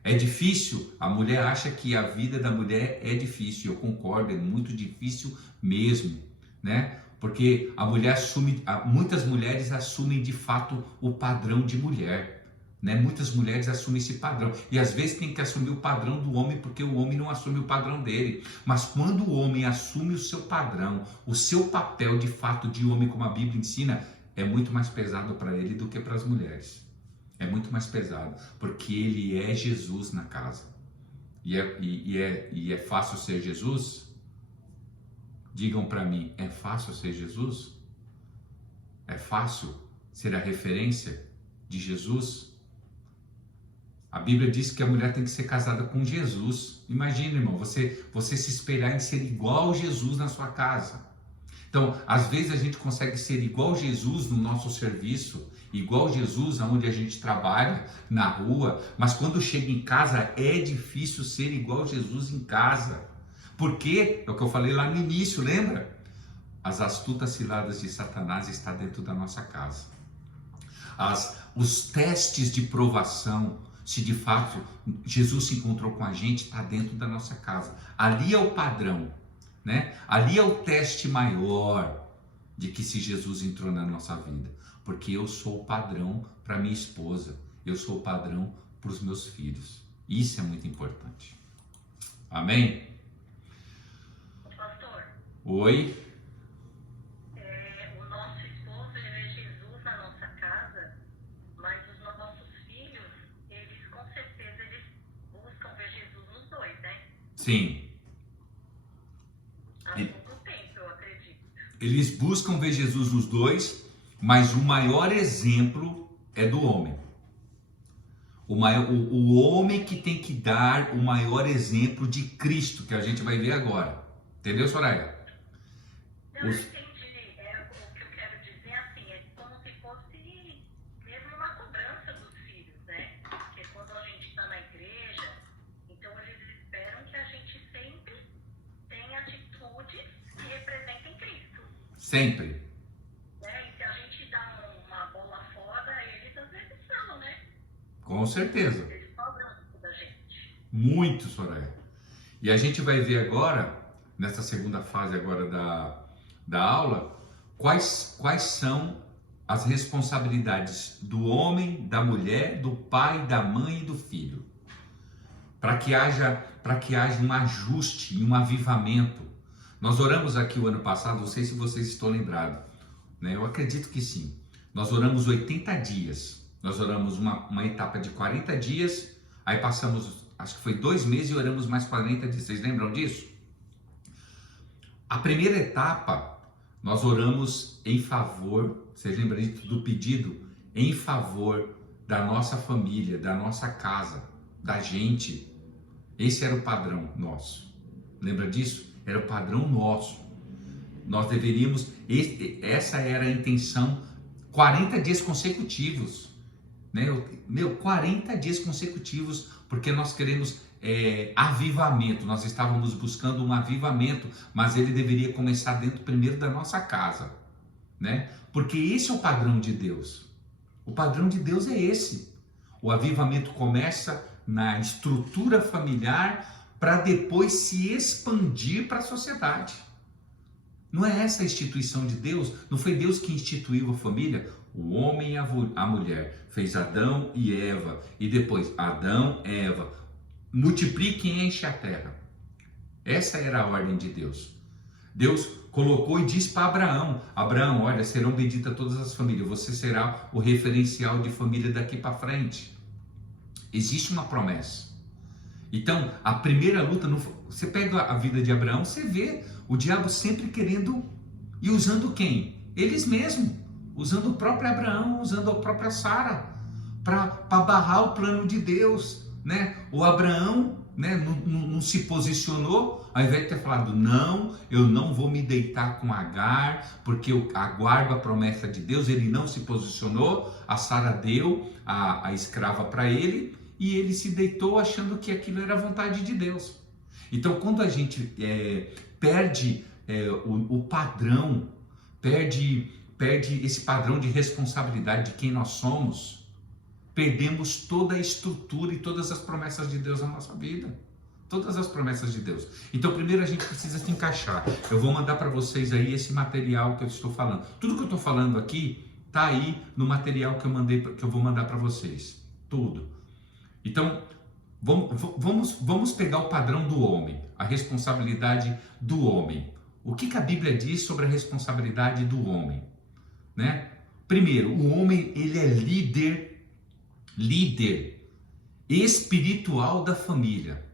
É difícil? A mulher acha que a vida da mulher é difícil. Eu concordo, é muito difícil mesmo, né? Porque muitas mulheres assumem de fato o padrão de mulher. Né? Muitas mulheres assumem esse padrão e às vezes tem que assumir o padrão do homem porque o homem não assume o padrão dele. Mas quando o homem assume o seu padrão, o seu papel de fato de homem, como a Bíblia ensina, é muito mais pesado para ele do que para as mulheres. É muito mais pesado porque ele é Jesus na casa. E é fácil ser Jesus? Digam para mim, é fácil ser Jesus? É fácil ser a referência de Jesus? A Bíblia diz que a mulher tem que ser casada com Jesus. Imagina, irmão, você se espelhar em ser igual a Jesus na sua casa. Então, às vezes a gente consegue ser igual a Jesus no nosso serviço, igual a Jesus onde a gente trabalha, na rua, mas quando chega em casa é difícil ser igual a Jesus em casa. Por quê? É o que eu falei lá no início, lembra? As astutas ciladas de Satanás estão dentro da nossa casa. Os testes de provação, se de fato Jesus se encontrou com a gente, está dentro da nossa casa. Ali é o padrão, né? Ali é o teste maior de que se Jesus entrou na nossa vida. Porque eu sou o padrão para minha esposa, eu sou o padrão para os meus filhos. Isso é muito importante. Amém? Pastor. Oi? O nosso esposo, ele é Jesus na nossa casa, mas os nossos filhos, eles com certeza eles buscam ver Jesus nos dois, né? Sim. Há pouco tempo, eu acredito. Eles buscam ver Jesus nos dois, mas o maior exemplo é do homem. O homem que tem que dar o maior exemplo de Cristo, que a gente vai ver agora. Entendeu, Soraya? Não, eu entendi. O que eu quero dizer assim, é como se fosse mesmo uma cobrança dos filhos, né? Porque quando a gente está na igreja, então eles esperam que a gente sempre tenha atitudes que representem Cristo. Sempre. E se a gente dá uma bola fora, eles às vezes falam, né? Com certeza. Eles cobram da gente. Muito, Soraya. E a gente vai ver agora, nessa segunda fase agora da aula, quais são as responsabilidades do homem, da mulher, do pai, da mãe e do filho. Para que haja um ajuste e um avivamento. Nós oramos aqui o ano passado, não sei se vocês estão lembrados, né? Eu acredito que sim. Nós oramos 80 dias. Nós oramos uma etapa de 40 dias, aí passamos, acho que foi 2 meses e oramos mais 40 dias. Vocês lembram disso? A primeira etapa, nós oramos em favor, vocês lembram disso, do pedido? Em favor da nossa família, da nossa casa, da gente. Esse era o padrão nosso. Lembra disso? Era o padrão nosso. Nós deveríamos, essa era a intenção, 40 dias consecutivos. Né? 40 dias consecutivos, porque nós queremos avivamento, nós estávamos buscando um avivamento, mas ele deveria começar dentro primeiro da nossa casa, né? Porque esse é o padrão de Deus. O padrão de Deus é esse. O avivamento começa na estrutura familiar para depois se expandir para a sociedade. Não é essa a instituição de Deus? Não foi Deus que instituiu a família? O homem e a mulher, fez Adão e Eva, e depois Adão, Eva, multiplique e enche a terra. Essa era a ordem de Deus. Deus colocou e disse para Abraão: Abraão, olha, serão benditas todas as famílias, você será o referencial de família daqui para frente. Existe uma promessa. Então, a primeira luta, você pega a vida de Abraão, você vê o diabo sempre querendo, e usando quem? Eles mesmos, usando o próprio Abraão, usando a própria Sara, para barrar o plano de Deus, né? O Abraão, né, não se posicionou, ao invés de ter falado, não, eu não vou me deitar com Agar, porque eu aguardo a promessa de Deus. Ele não se posicionou, a Sara deu a escrava para ele, e ele se deitou achando que aquilo era a vontade de Deus. Então, quando a gente perde o padrão, perde esse padrão de responsabilidade de quem nós somos, perdemos toda a estrutura e todas as promessas de Deus na nossa vida. Todas as promessas de Deus. Então, primeiro a gente precisa se encaixar. Eu vou mandar para vocês aí esse material que eu estou falando. Tudo que eu estou falando aqui está aí no material que eu vou mandar para vocês. Tudo. Então, vamos pegar o padrão do homem, a responsabilidade do homem. O que a Bíblia diz sobre a responsabilidade do homem? Né? Primeiro, o homem, ele é líder espiritual da família.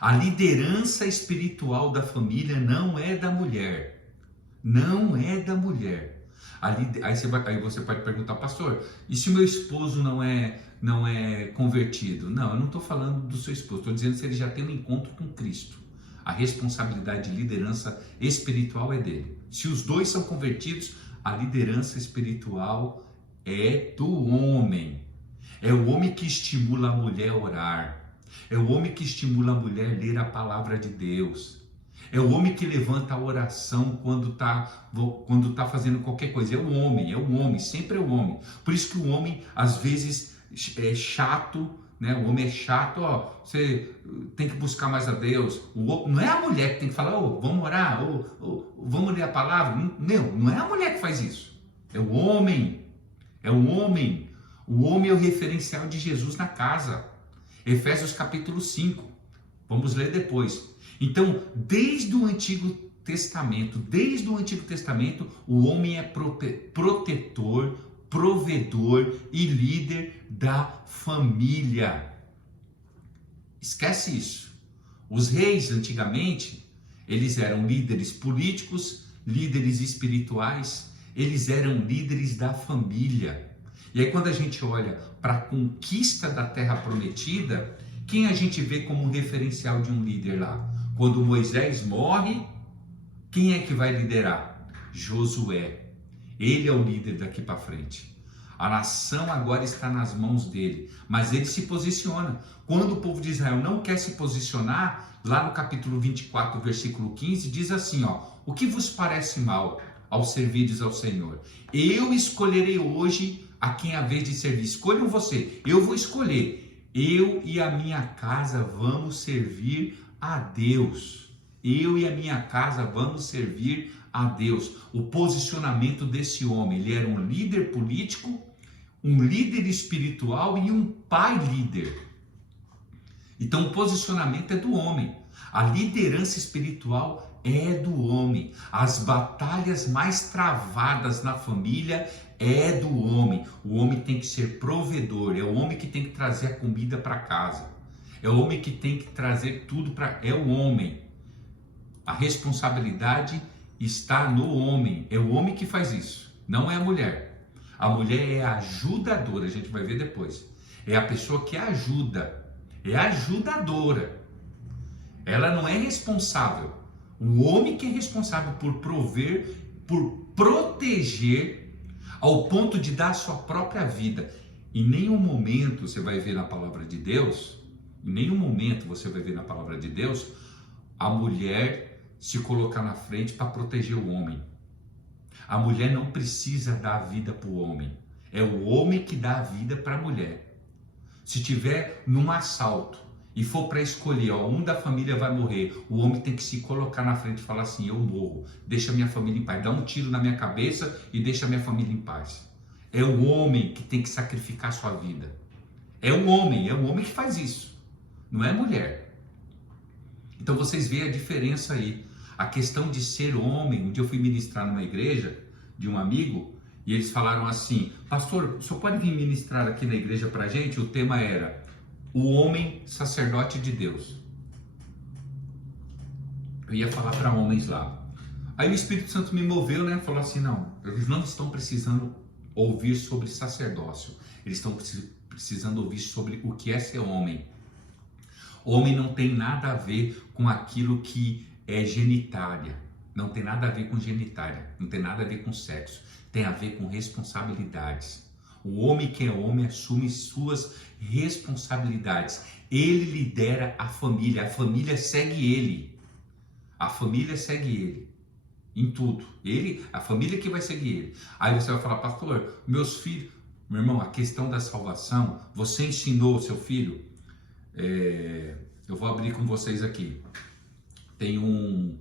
A liderança espiritual da família não é da mulher. Não é da mulher. Aí você pode perguntar, pastor, e se o meu esposo não é convertido? Não, eu não estou falando do seu esposo, estou dizendo se ele já tem um encontro com Cristo. A responsabilidade de liderança espiritual é dele. Se os dois são convertidos, a liderança espiritual é do homem. É o homem que estimula a mulher a orar. É o homem que estimula a mulher a ler a palavra de Deus. É o homem que levanta a oração quando tá fazendo qualquer coisa. É o homem, sempre é o homem. Por isso que o homem, às vezes, é chato, né? O homem é chato, você tem que buscar mais a Deus. Não é a mulher que tem que falar, vamos orar, vamos ler a palavra. Não é a mulher que faz isso. É o homem. É o homem. O homem é o referencial de Jesus na casa. Efésios capítulo 5. Vamos ler depois. Então, desde o Antigo Testamento, o homem é protetor, provedor e líder da família. Esquece isso. Os reis, antigamente, eles eram líderes políticos, líderes espirituais, eles eram líderes da família. E aí, quando a gente olha para a conquista da Terra Prometida, quem a gente vê como um referencial de um líder lá? Quando Moisés morre, quem é que vai liderar? Josué. Ele é o líder daqui para frente. A nação agora está nas mãos dele, mas ele se posiciona. Quando o povo de Israel não quer se posicionar, lá no capítulo 24, versículo 15, diz assim, o que vos parece mal ao servirdes ao Senhor? Eu escolherei hoje a quem há vez de servir. Escolham você, eu vou escolher. Eu e a minha casa vamos servir a Deus. Eu e a minha casa vamos servir a Deus. O posicionamento desse homem, ele era um líder político, um líder espiritual e um pai líder. Então o posicionamento é do homem. A liderança espiritual é do homem. As batalhas mais travadas na família é do homem. O homem tem que ser provedor, é o homem que tem que trazer a comida para casa. É o homem que tem que trazer tudo para... É o homem. A responsabilidade está no homem. É o homem que faz isso, não é a mulher. A mulher é a ajudadora, a gente vai ver depois. É a pessoa que ajuda, é a ajudadora. Ela não é responsável. O homem que é responsável por prover, por proteger, ao ponto de dar a sua própria vida. Em nenhum momento você vai ver na palavra de Deus, a mulher se colocar na frente para proteger o homem. A mulher não precisa dar a vida para o homem. É o homem que dá a vida para a mulher. Se tiver num assalto e for para escolher, um da família vai morrer, o homem tem que se colocar na frente e falar assim, eu morro, deixa minha família em paz, dá um tiro na minha cabeça e deixa minha família em paz. É o homem que tem que sacrificar a sua vida. É o homem que faz isso, não é a mulher. Então vocês veem a diferença aí. A questão de ser homem. Um dia eu fui ministrar numa igreja de um amigo e eles falaram assim: pastor, o senhor pode vir ministrar aqui na igreja pra gente? O tema era o homem sacerdote de Deus. Eu ia falar para homens lá. Aí o Espírito Santo me moveu, né? Falou assim: não, eles não estão precisando ouvir sobre sacerdócio. Eles estão precisando ouvir sobre o que é ser homem. Homem não tem nada a ver com aquilo que é genitália. Não tem nada a ver com genitália. Não tem nada a ver com sexo. Tem a ver com responsabilidades. O homem que é homem assume suas responsabilidades. Ele lidera a família segue ele. A família segue ele em tudo. A família que vai seguir ele. Aí você vai falar: pastor, meus filhos, meu irmão, a questão da salvação, você ensinou o seu filho? Eu vou abrir com vocês aqui. Tem um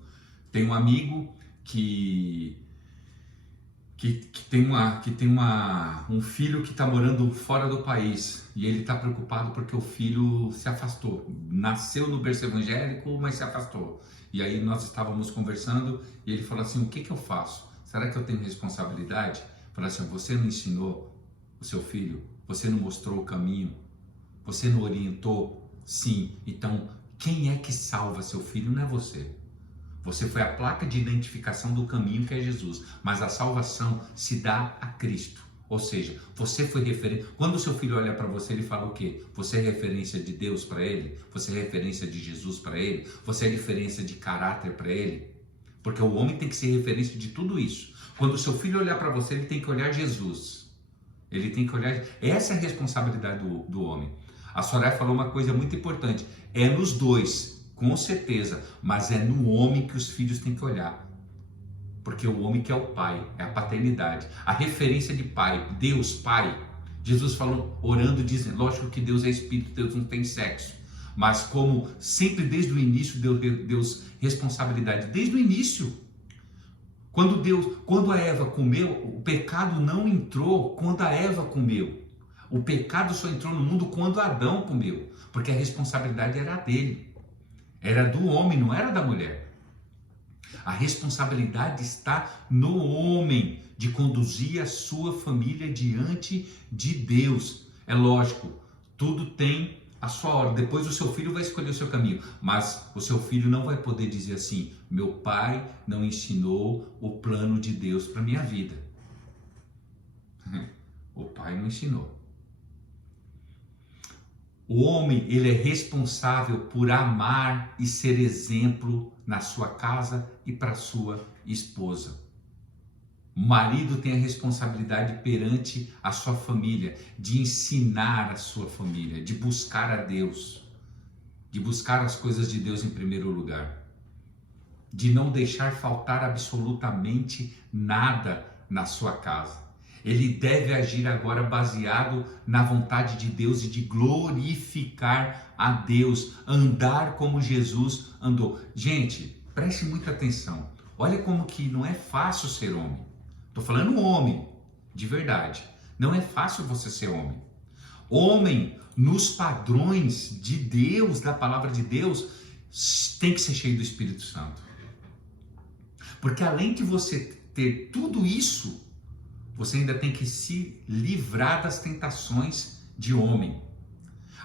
amigo que tem um filho que está morando fora do país e ele está preocupado porque o filho se afastou. Nasceu no berço evangélico, mas se afastou. E aí nós estávamos conversando e ele falou assim: o que eu faço? Será que eu tenho responsabilidade? Falei assim: você não ensinou o seu filho? Você não mostrou o caminho? Você não orientou? Sim. Então, quem é que salva seu filho? Não é você. Você foi a placa de identificação do caminho, que é Jesus. Mas a salvação se dá a Cristo. Ou seja, você foi referência. Quando o seu filho olha para você, ele fala o quê? Você é referência de Deus para ele? Você é referência de Jesus para ele? Você é referência de caráter para ele? Porque o homem tem que ser referência de tudo isso. Quando o seu filho olhar para você, ele tem que olhar Jesus. Ele tem que olhar... Essa é a responsabilidade do homem. A Soraya falou uma coisa muito importante. É nos dois, com certeza, mas é no homem que os filhos têm que olhar. Porque o homem que é o pai, é a paternidade. A referência de pai, Deus Pai. Jesus falou, orando, dizendo, lógico que Deus é espírito, Deus não tem sexo. Mas como sempre desde o início Deus responsabilidade, desde o início. Quando a Eva comeu, o pecado não entrou quando a Eva comeu. O pecado só entrou no mundo quando Adão comeu, porque a responsabilidade era dele. Era do homem, não era da mulher. A responsabilidade está no homem de conduzir a sua família diante de Deus. É lógico, tudo tem a sua hora. Depois o seu filho vai escolher o seu caminho, mas o seu filho não vai poder dizer assim: meu pai não ensinou o plano de Deus para minha vida. O pai não ensinou. O homem, ele é responsável por amar e ser exemplo na sua casa e para sua esposa. O marido tem a responsabilidade perante a sua família, de ensinar a sua família, de buscar a Deus, de buscar as coisas de Deus em primeiro lugar, de não deixar faltar absolutamente nada na sua casa. Ele deve agir agora baseado na vontade de Deus e de glorificar a Deus, andar como Jesus andou. Gente, preste muita atenção. Olha como que não é fácil ser homem. Estou falando homem, de verdade. Não é fácil você ser homem. Homem, nos padrões de Deus, da palavra de Deus, tem que ser cheio do Espírito Santo. Porque além de você ter tudo isso, você ainda tem que se livrar das tentações de homem.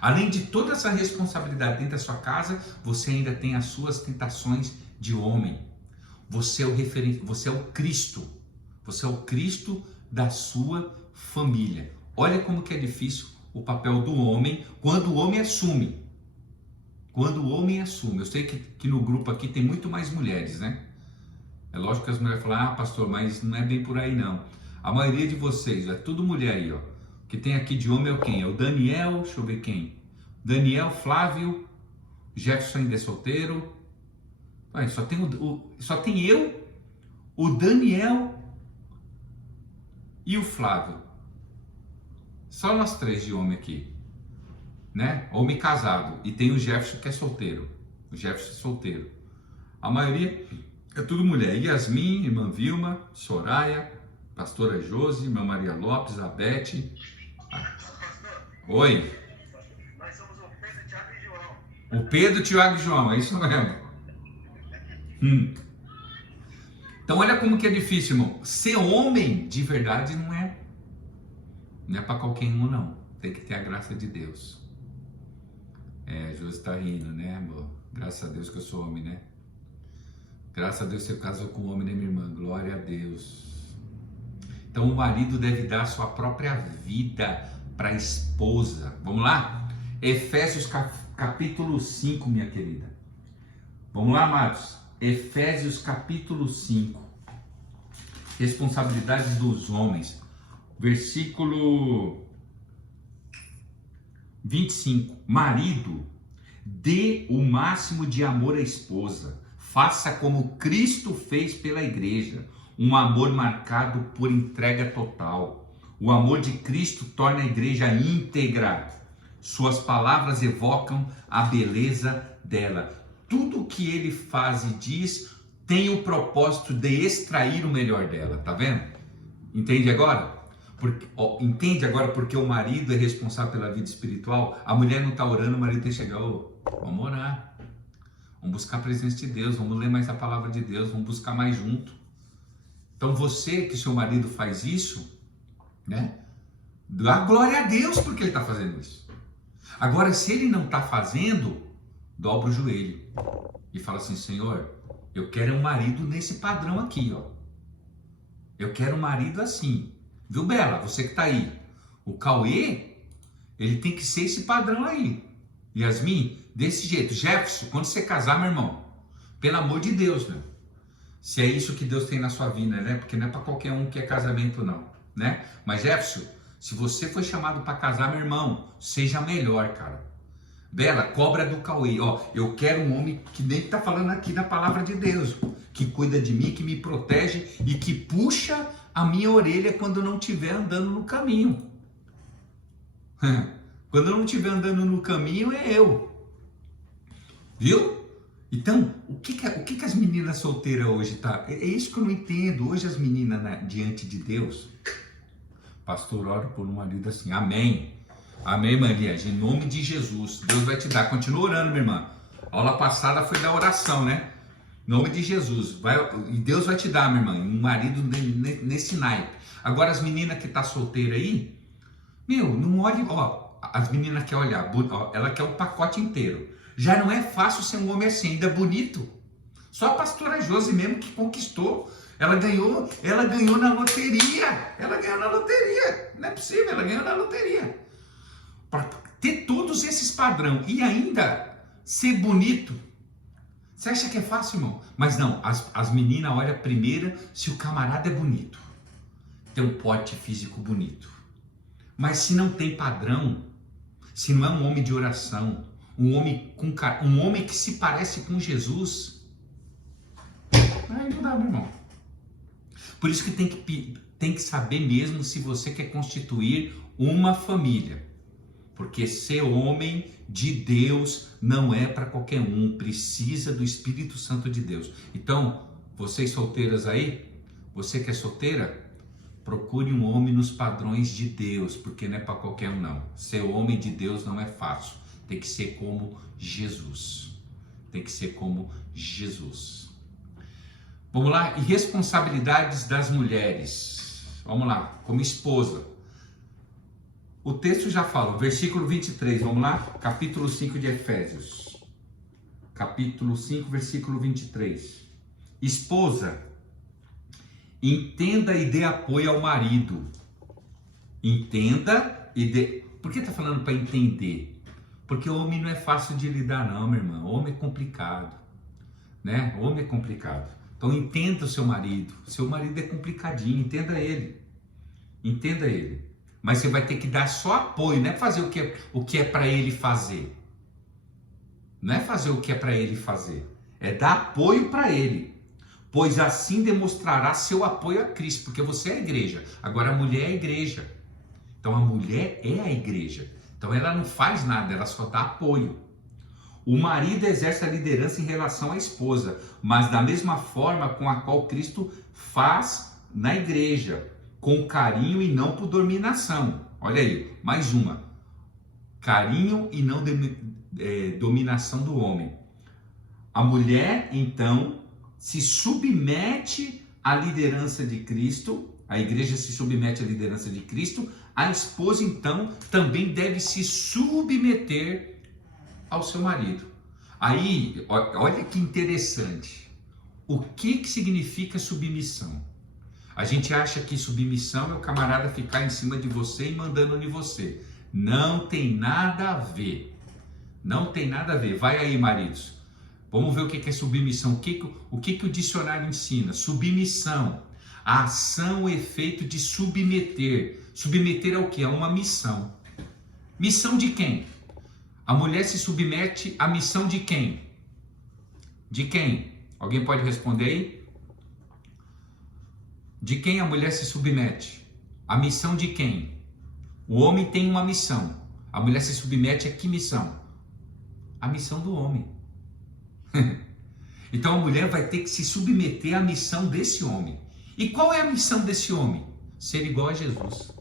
Além de toda essa responsabilidade dentro da sua casa, você ainda tem as suas tentações de homem. Você é o referente, você é o Cristo. Você é o Cristo da sua família. Olha como que é difícil o papel do homem quando o homem assume. Quando o homem assume. Eu sei que no grupo aqui tem muito mais mulheres, né? É lógico que as mulheres falam, ah, pastor, mas não é bem por aí não. A maioria de vocês, é tudo mulher aí, ó. Que tem aqui de homem é o quem? É o Daniel, deixa eu ver quem. Daniel, Flávio, Jefferson ainda é solteiro. Olha, só tem eu, o Daniel e o Flávio. Só nós três de homem aqui, né? Homem casado. E tem o Jefferson que é solteiro. O Jefferson é solteiro. A maioria é tudo mulher. Yasmin, irmã Vilma, Soraya, pastora Josi, irmã Maria Lopes, a Beth. Oi. Nós somos o Pedro, Tiago e João. O Pedro, Tiago e João, é isso mesmo. Então olha como que é difícil, irmão. Ser homem de verdade não é para qualquer um, não. Tem que ter a graça de Deus. Josi tá rindo, né, amor? Graças a Deus que eu sou homem, né? Graças a Deus você casou com um homem, né, minha irmã? Glória a Deus. Então o marido deve dar a sua própria vida para a esposa. Vamos lá? Efésios capítulo 5, minha querida. Vamos lá, amados? Efésios capítulo 5. Responsabilidades dos homens. Versículo 25. Marido, dê o máximo de amor à esposa. Faça como Cristo fez pela igreja. Um amor marcado por entrega total. O amor de Cristo torna a igreja íntegra. Suas palavras evocam a beleza dela. Tudo que ele faz e diz tem o propósito de extrair o melhor dela. Tá vendo? Entende agora? Entende agora porque o marido é responsável pela vida espiritual? A mulher não está orando, o marido tem que chegar, vamos orar. Vamos buscar a presença de Deus, vamos ler mais a palavra de Deus, vamos buscar mais junto. Então você, que seu marido faz isso, né? Dá glória a Deus porque ele está fazendo isso. Agora, se ele não está fazendo, dobra o joelho e fala assim: Senhor, eu quero um marido nesse padrão aqui, ó. Eu quero um marido assim. Viu, Bela? Você que está aí. O Cauê, ele tem que ser esse padrão aí. Yasmin, desse jeito. Jefferson, quando você casar, meu irmão, pelo amor de Deus, meu. Se é isso que Deus tem na sua vida, né? Porque não é para qualquer um que é casamento, não, né? Mas Jefferson, se você foi chamado para casar, meu irmão, seja melhor, cara. Bela, cobra do Cauê, ó, eu quero um homem que nem está falando aqui na palavra de Deus, que cuida de mim, que me protege e que puxa a minha orelha quando eu não estiver andando no caminho. Quando eu não estiver andando no caminho, é eu. Viu? Então, o que as meninas solteiras hoje tá? É isso que eu não entendo. Hoje as meninas, né, diante de Deus, pastor, ora por um marido assim, amém. Amém, Maria, em nome de Jesus, Deus vai te dar. Continua orando, minha irmã. A aula passada foi da oração, né? Em nome de Jesus, e Deus vai te dar, minha irmã, um marido nesse naipe. Agora as meninas que tá solteira aí, meu, não olhe, ó, as meninas querem olhar, ó, ela quer o pacote inteiro. Já não é fácil ser um homem assim, ainda bonito. Só a pastora Josi mesmo que conquistou. Ela ganhou na loteria. Ela ganhou na loteria. Não é possível, ela ganhou na loteria. Para ter todos esses padrões e ainda ser bonito. Você acha que é fácil, irmão? Mas não, as meninas olham primeiro se o camarada é bonito. Tem um porte físico bonito. Mas se não tem padrão, se não é um homem de oração, um homem que se parece com Jesus, aí não dá, meu irmão. Por isso que tem que saber mesmo se você quer constituir uma família. Porque ser homem de Deus não é para qualquer um, precisa do Espírito Santo de Deus. Então, vocês solteiras aí, você que é solteira, procure um homem nos padrões de Deus, porque não é para qualquer um não. Ser homem de Deus não é fácil, tem que ser como Jesus. Tem que ser como Jesus. Vamos lá, e responsabilidades das mulheres. Vamos lá, como esposa. O texto já fala, versículo 23, vamos lá? Capítulo 5 de Efésios. Capítulo 5, versículo 23. Esposa, entenda e dê apoio ao marido. Entenda e dê... Por que está falando para entender? Porque o homem não é fácil de lidar não, minha irmã. O homem é complicado, né? O homem é complicado. Então entenda o seu marido. Seu marido é complicadinho, entenda ele. Entenda ele. Mas você vai ter que dar só apoio, não é fazer o que é para ele fazer. Não é fazer o que é para ele fazer. É dar apoio para ele. Pois assim demonstrará seu apoio a Cristo. Porque você é a igreja. Agora a mulher é a igreja. Então a mulher é a igreja. Então ela não faz nada, ela só dá apoio. O marido exerce a liderança em relação à esposa. Mas da mesma forma com a qual Cristo faz na igreja. Com carinho e não por dominação. Olha aí, mais uma. Carinho e não dominação do homem. A mulher, então, se submete à liderança de Cristo, a igreja se submete à liderança de Cristo, a esposa então também deve se submeter ao seu marido. Aí, olha que interessante. O que significa submissão? A gente acha que submissão é o camarada ficar em cima de você e mandando em você. Não tem nada a ver. Não tem nada a ver. Vai aí, maridos. Vamos ver o que é submissão. O que o dicionário ensina? Submissão. A ação, o efeito de submeter. Submeter ao quê? A uma missão. Missão de quem? A mulher se submete à missão de quem? De quem? Alguém pode responder aí? De quem a mulher se submete? A missão de quem? O homem tem uma missão. A mulher se submete a que missão? A missão do homem. Então a mulher vai ter que se submeter à missão desse homem. E qual é a missão desse homem? Ser igual a Jesus.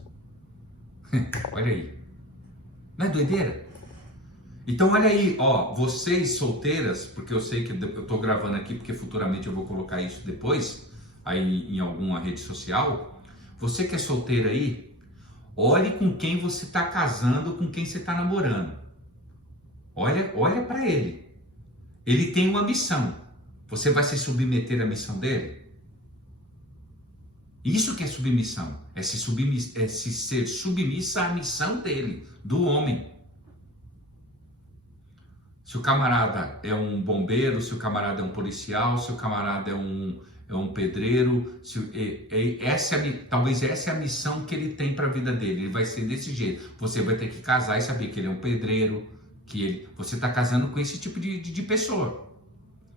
Olha aí. Não é doideira? Então olha aí, ó, vocês solteiras, porque eu sei que eu estou gravando aqui porque futuramente eu vou colocar isso depois, aí em alguma rede social. Você que é solteira aí, olhe com quem você está casando, com quem você está namorando. Olha para ele. Ele tem uma missão. Você vai se submeter à missão dele? Isso que é submissão. É se ser submissa à missão dele, do homem. Se o camarada é um bombeiro, se o camarada é um policial, se o camarada é um pedreiro, talvez essa é a missão que ele tem para a vida dele. Ele vai ser desse jeito. Você vai ter que casar e saber que ele é um pedreiro, você está casando com esse tipo de pessoa.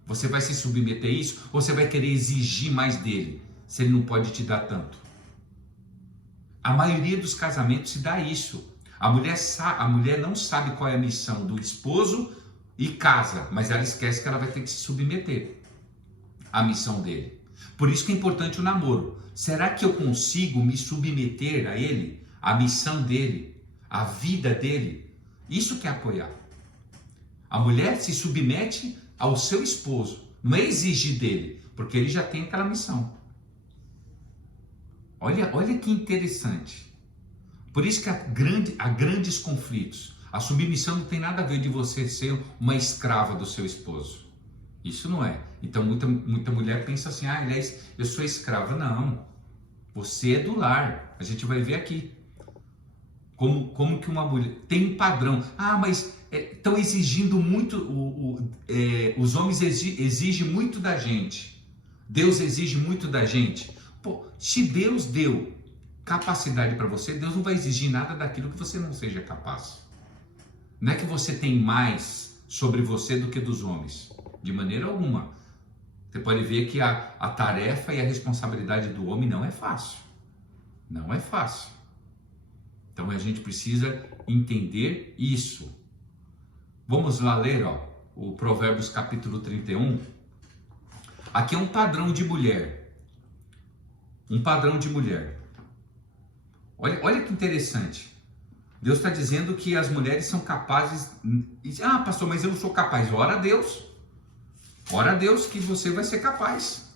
Você vai se submeter a isso ou você vai querer exigir mais dele, se ele não pode te dar tanto? A maioria dos casamentos se dá isso. A mulher não sabe qual é a missão do esposo e casa, mas ela esquece que ela vai ter que se submeter à missão dele. Por isso que é importante o namoro. Será que eu consigo me submeter a ele, à missão dele, à vida dele? Isso que é apoiar. A mulher se submete ao seu esposo, não é exigir dele, porque ele já tem aquela missão. Olha que interessante. Por isso que há grandes conflitos. A submissão não tem nada a ver de você ser uma escrava do seu esposo. Isso não é. Então muita mulher pensa assim, aliás, eu sou escrava. Não. Você é do lar. A gente vai ver aqui. Como que uma mulher tem um padrão. Mas estão exigindo muito, os homens exigem muito da gente. Deus exige muito da gente. Pô, se Deus deu capacidade para você, Deus não vai exigir nada daquilo que você não seja capaz. Não é que você tem mais sobre você do que dos homens. De maneira alguma. Você pode ver que a tarefa e a responsabilidade do homem não é fácil. Não é fácil. Então a gente precisa entender isso. Vamos lá ler, o Provérbios capítulo 31. Aqui é um padrão de mulher. Um padrão de mulher. Olha que interessante. Deus está dizendo que as mulheres são capazes. Pastor, mas eu não sou capaz. Ora a Deus. Ora a Deus que você vai ser capaz.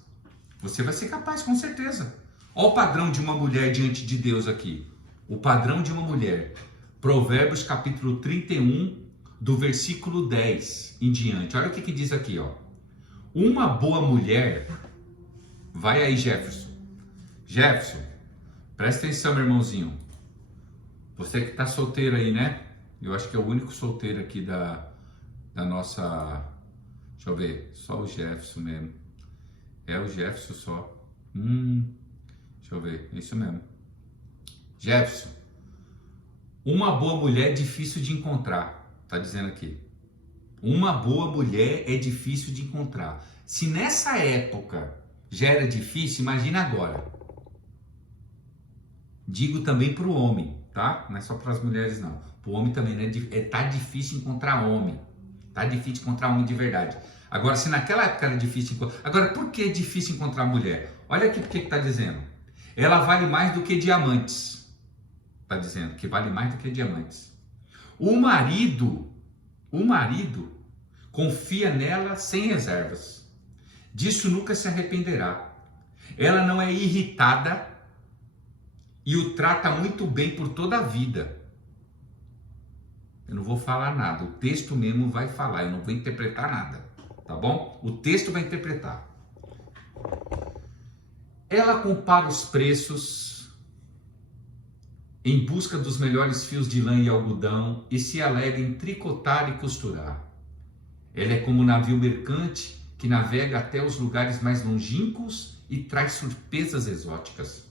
Você vai ser capaz, com certeza. Olha o padrão de uma mulher diante de Deus aqui. O padrão de uma mulher. Provérbios capítulo 31, do versículo 10 em diante. Olha o que diz aqui, Uma boa mulher. Vai aí, Jefferson. Jefferson, presta atenção, meu irmãozinho. Você que está solteiro aí, né? Eu acho que é o único solteiro aqui da nossa... Deixa eu ver. Só o Jefferson mesmo. É o Jefferson só. Deixa eu ver. É isso mesmo. Jefferson. Uma boa mulher é difícil de encontrar. Está dizendo aqui. Uma boa mulher é difícil de encontrar. Se nessa época já era difícil, imagina agora. Digo também para o homem, tá? Não é só para as mulheres, não. Para o homem também, né? Tá difícil encontrar homem. Tá difícil encontrar homem de verdade. Agora, se naquela época era difícil encontrar... Agora, por que é difícil encontrar mulher? Olha aqui o que está dizendo. Ela vale mais do que diamantes. Está dizendo que vale mais do que diamantes. O marido confia nela sem reservas. Disso nunca se arrependerá. Ela não é irritada e o trata muito bem por toda a vida. Eu não vou falar nada, o texto mesmo vai falar, eu não vou interpretar nada, tá bom? O texto vai interpretar. Ela compara os preços em busca dos melhores fios de lã e algodão e se alegra em tricotar e costurar. Ela é como um navio mercante que navega até os lugares mais longínquos e traz surpresas exóticas.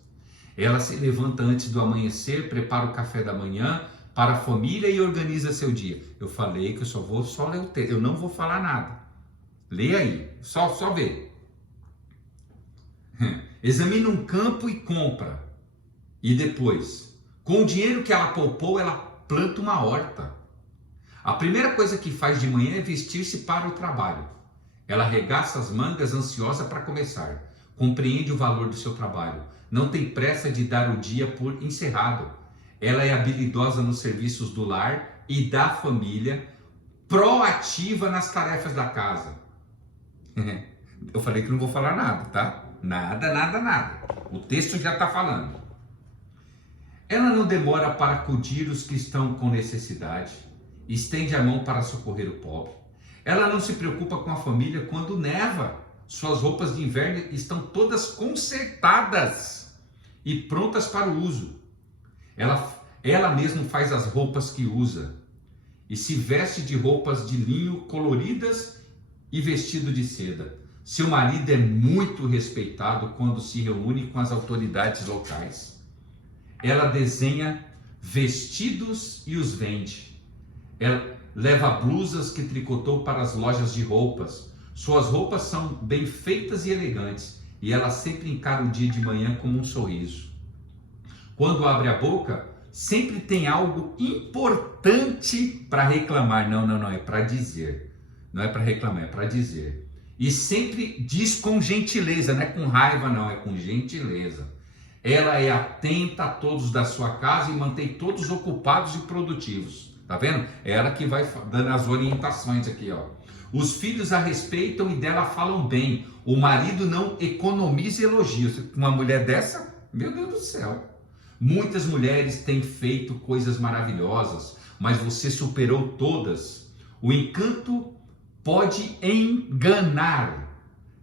Ela se levanta antes do amanhecer, prepara o café da manhã para a família e organiza seu dia. Eu falei que eu vou ler o texto, eu não vou falar nada. Lê aí, só vê. Examina um campo e compra. E depois, com o dinheiro que ela poupou, ela planta uma horta. A primeira coisa que faz de manhã é vestir-se para o trabalho. Ela arregaça as mangas, ansiosa para começar. Compreende o valor do seu trabalho. Não tem pressa de dar o dia por encerrado. Ela é habilidosa nos serviços do lar e da família, proativa nas tarefas da casa. Eu falei que não vou falar nada, tá? Nada. O texto já está falando. Ela não demora para acudir os que estão com necessidade. Estende a mão para socorrer o pobre. Ela não se preocupa com a família quando neva. Suas roupas de inverno estão todas consertadas e prontas para o uso. Ela mesma faz as roupas que usa e se veste de roupas de linho coloridas e vestido de seda. Seu marido é muito respeitado quando se reúne com as autoridades locais. Ela desenha vestidos e os vende. Ela leva blusas que tricotou para as lojas de roupas. Suas roupas são bem feitas e elegantes, e ela sempre encara o dia de manhã com um sorriso. Quando abre a boca, sempre tem algo importante para reclamar. Não, é para dizer. Não é para reclamar, é para dizer. E sempre diz com gentileza, não é com raiva não, é com gentileza. Ela é atenta a todos da sua casa e mantém todos ocupados e produtivos. Tá vendo? É ela que vai dando as orientações aqui, ó. Os filhos a respeitam e dela falam bem. O marido não economiza elogios. Uma mulher dessa, meu Deus do céu. Muitas mulheres têm feito coisas maravilhosas, mas você superou todas. O encanto pode enganar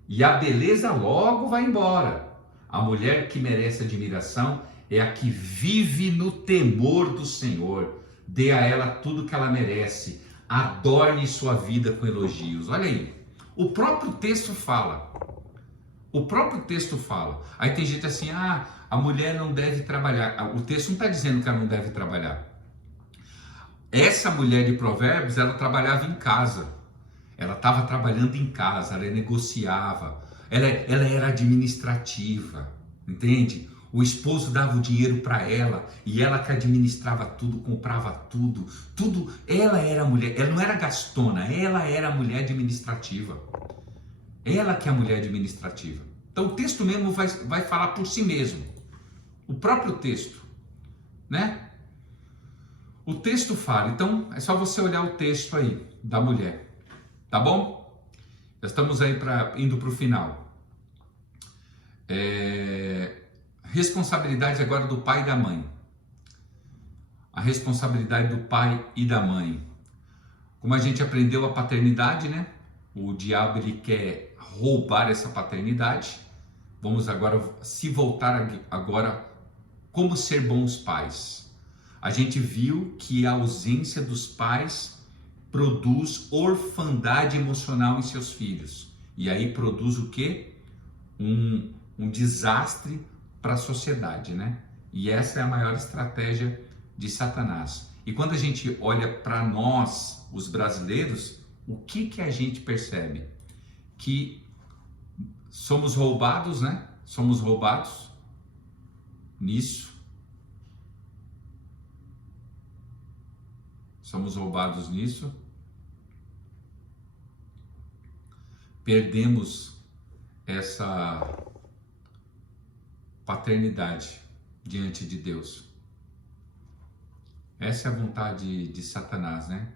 e a beleza logo vai embora. A mulher que merece admiração é a que vive no temor do Senhor. Dê a ela tudo que ela merece. Adorne sua vida com elogios. Olha aí, o próprio texto fala. Aí tem gente assim, a mulher não deve trabalhar. O texto não está dizendo que ela não deve trabalhar. Essa mulher de Provérbios, ela trabalhava em casa. Ela estava trabalhando em casa, ela negociava. Ela era administrativa, entende? O esposo dava o dinheiro para ela e ela que administrava tudo, comprava tudo. Ela era a mulher, ela não era gastona, ela era a mulher administrativa. Ela que é a mulher administrativa. Então o texto mesmo vai falar por si mesmo. O próprio texto, né? O texto fala, então é só você olhar o texto aí da mulher, tá bom? Já estamos aí indo para o final. Responsabilidade agora do pai e da mãe. A responsabilidade do pai e da mãe. Como a gente aprendeu a paternidade, né? O diabo ele quer roubar essa paternidade. Vamos agora se voltar agora como ser bons pais. A gente viu que a ausência dos pais produz orfandade emocional em seus filhos. E aí produz o quê? Um desastre para a sociedade, né? E essa é a maior estratégia de Satanás. E quando a gente olha para nós, os brasileiros, o que a gente percebe? Que somos roubados, né? Somos roubados nisso. Somos roubados nisso. Perdemos essa paternidade diante de Deus. Essa é a vontade de Satanás, né?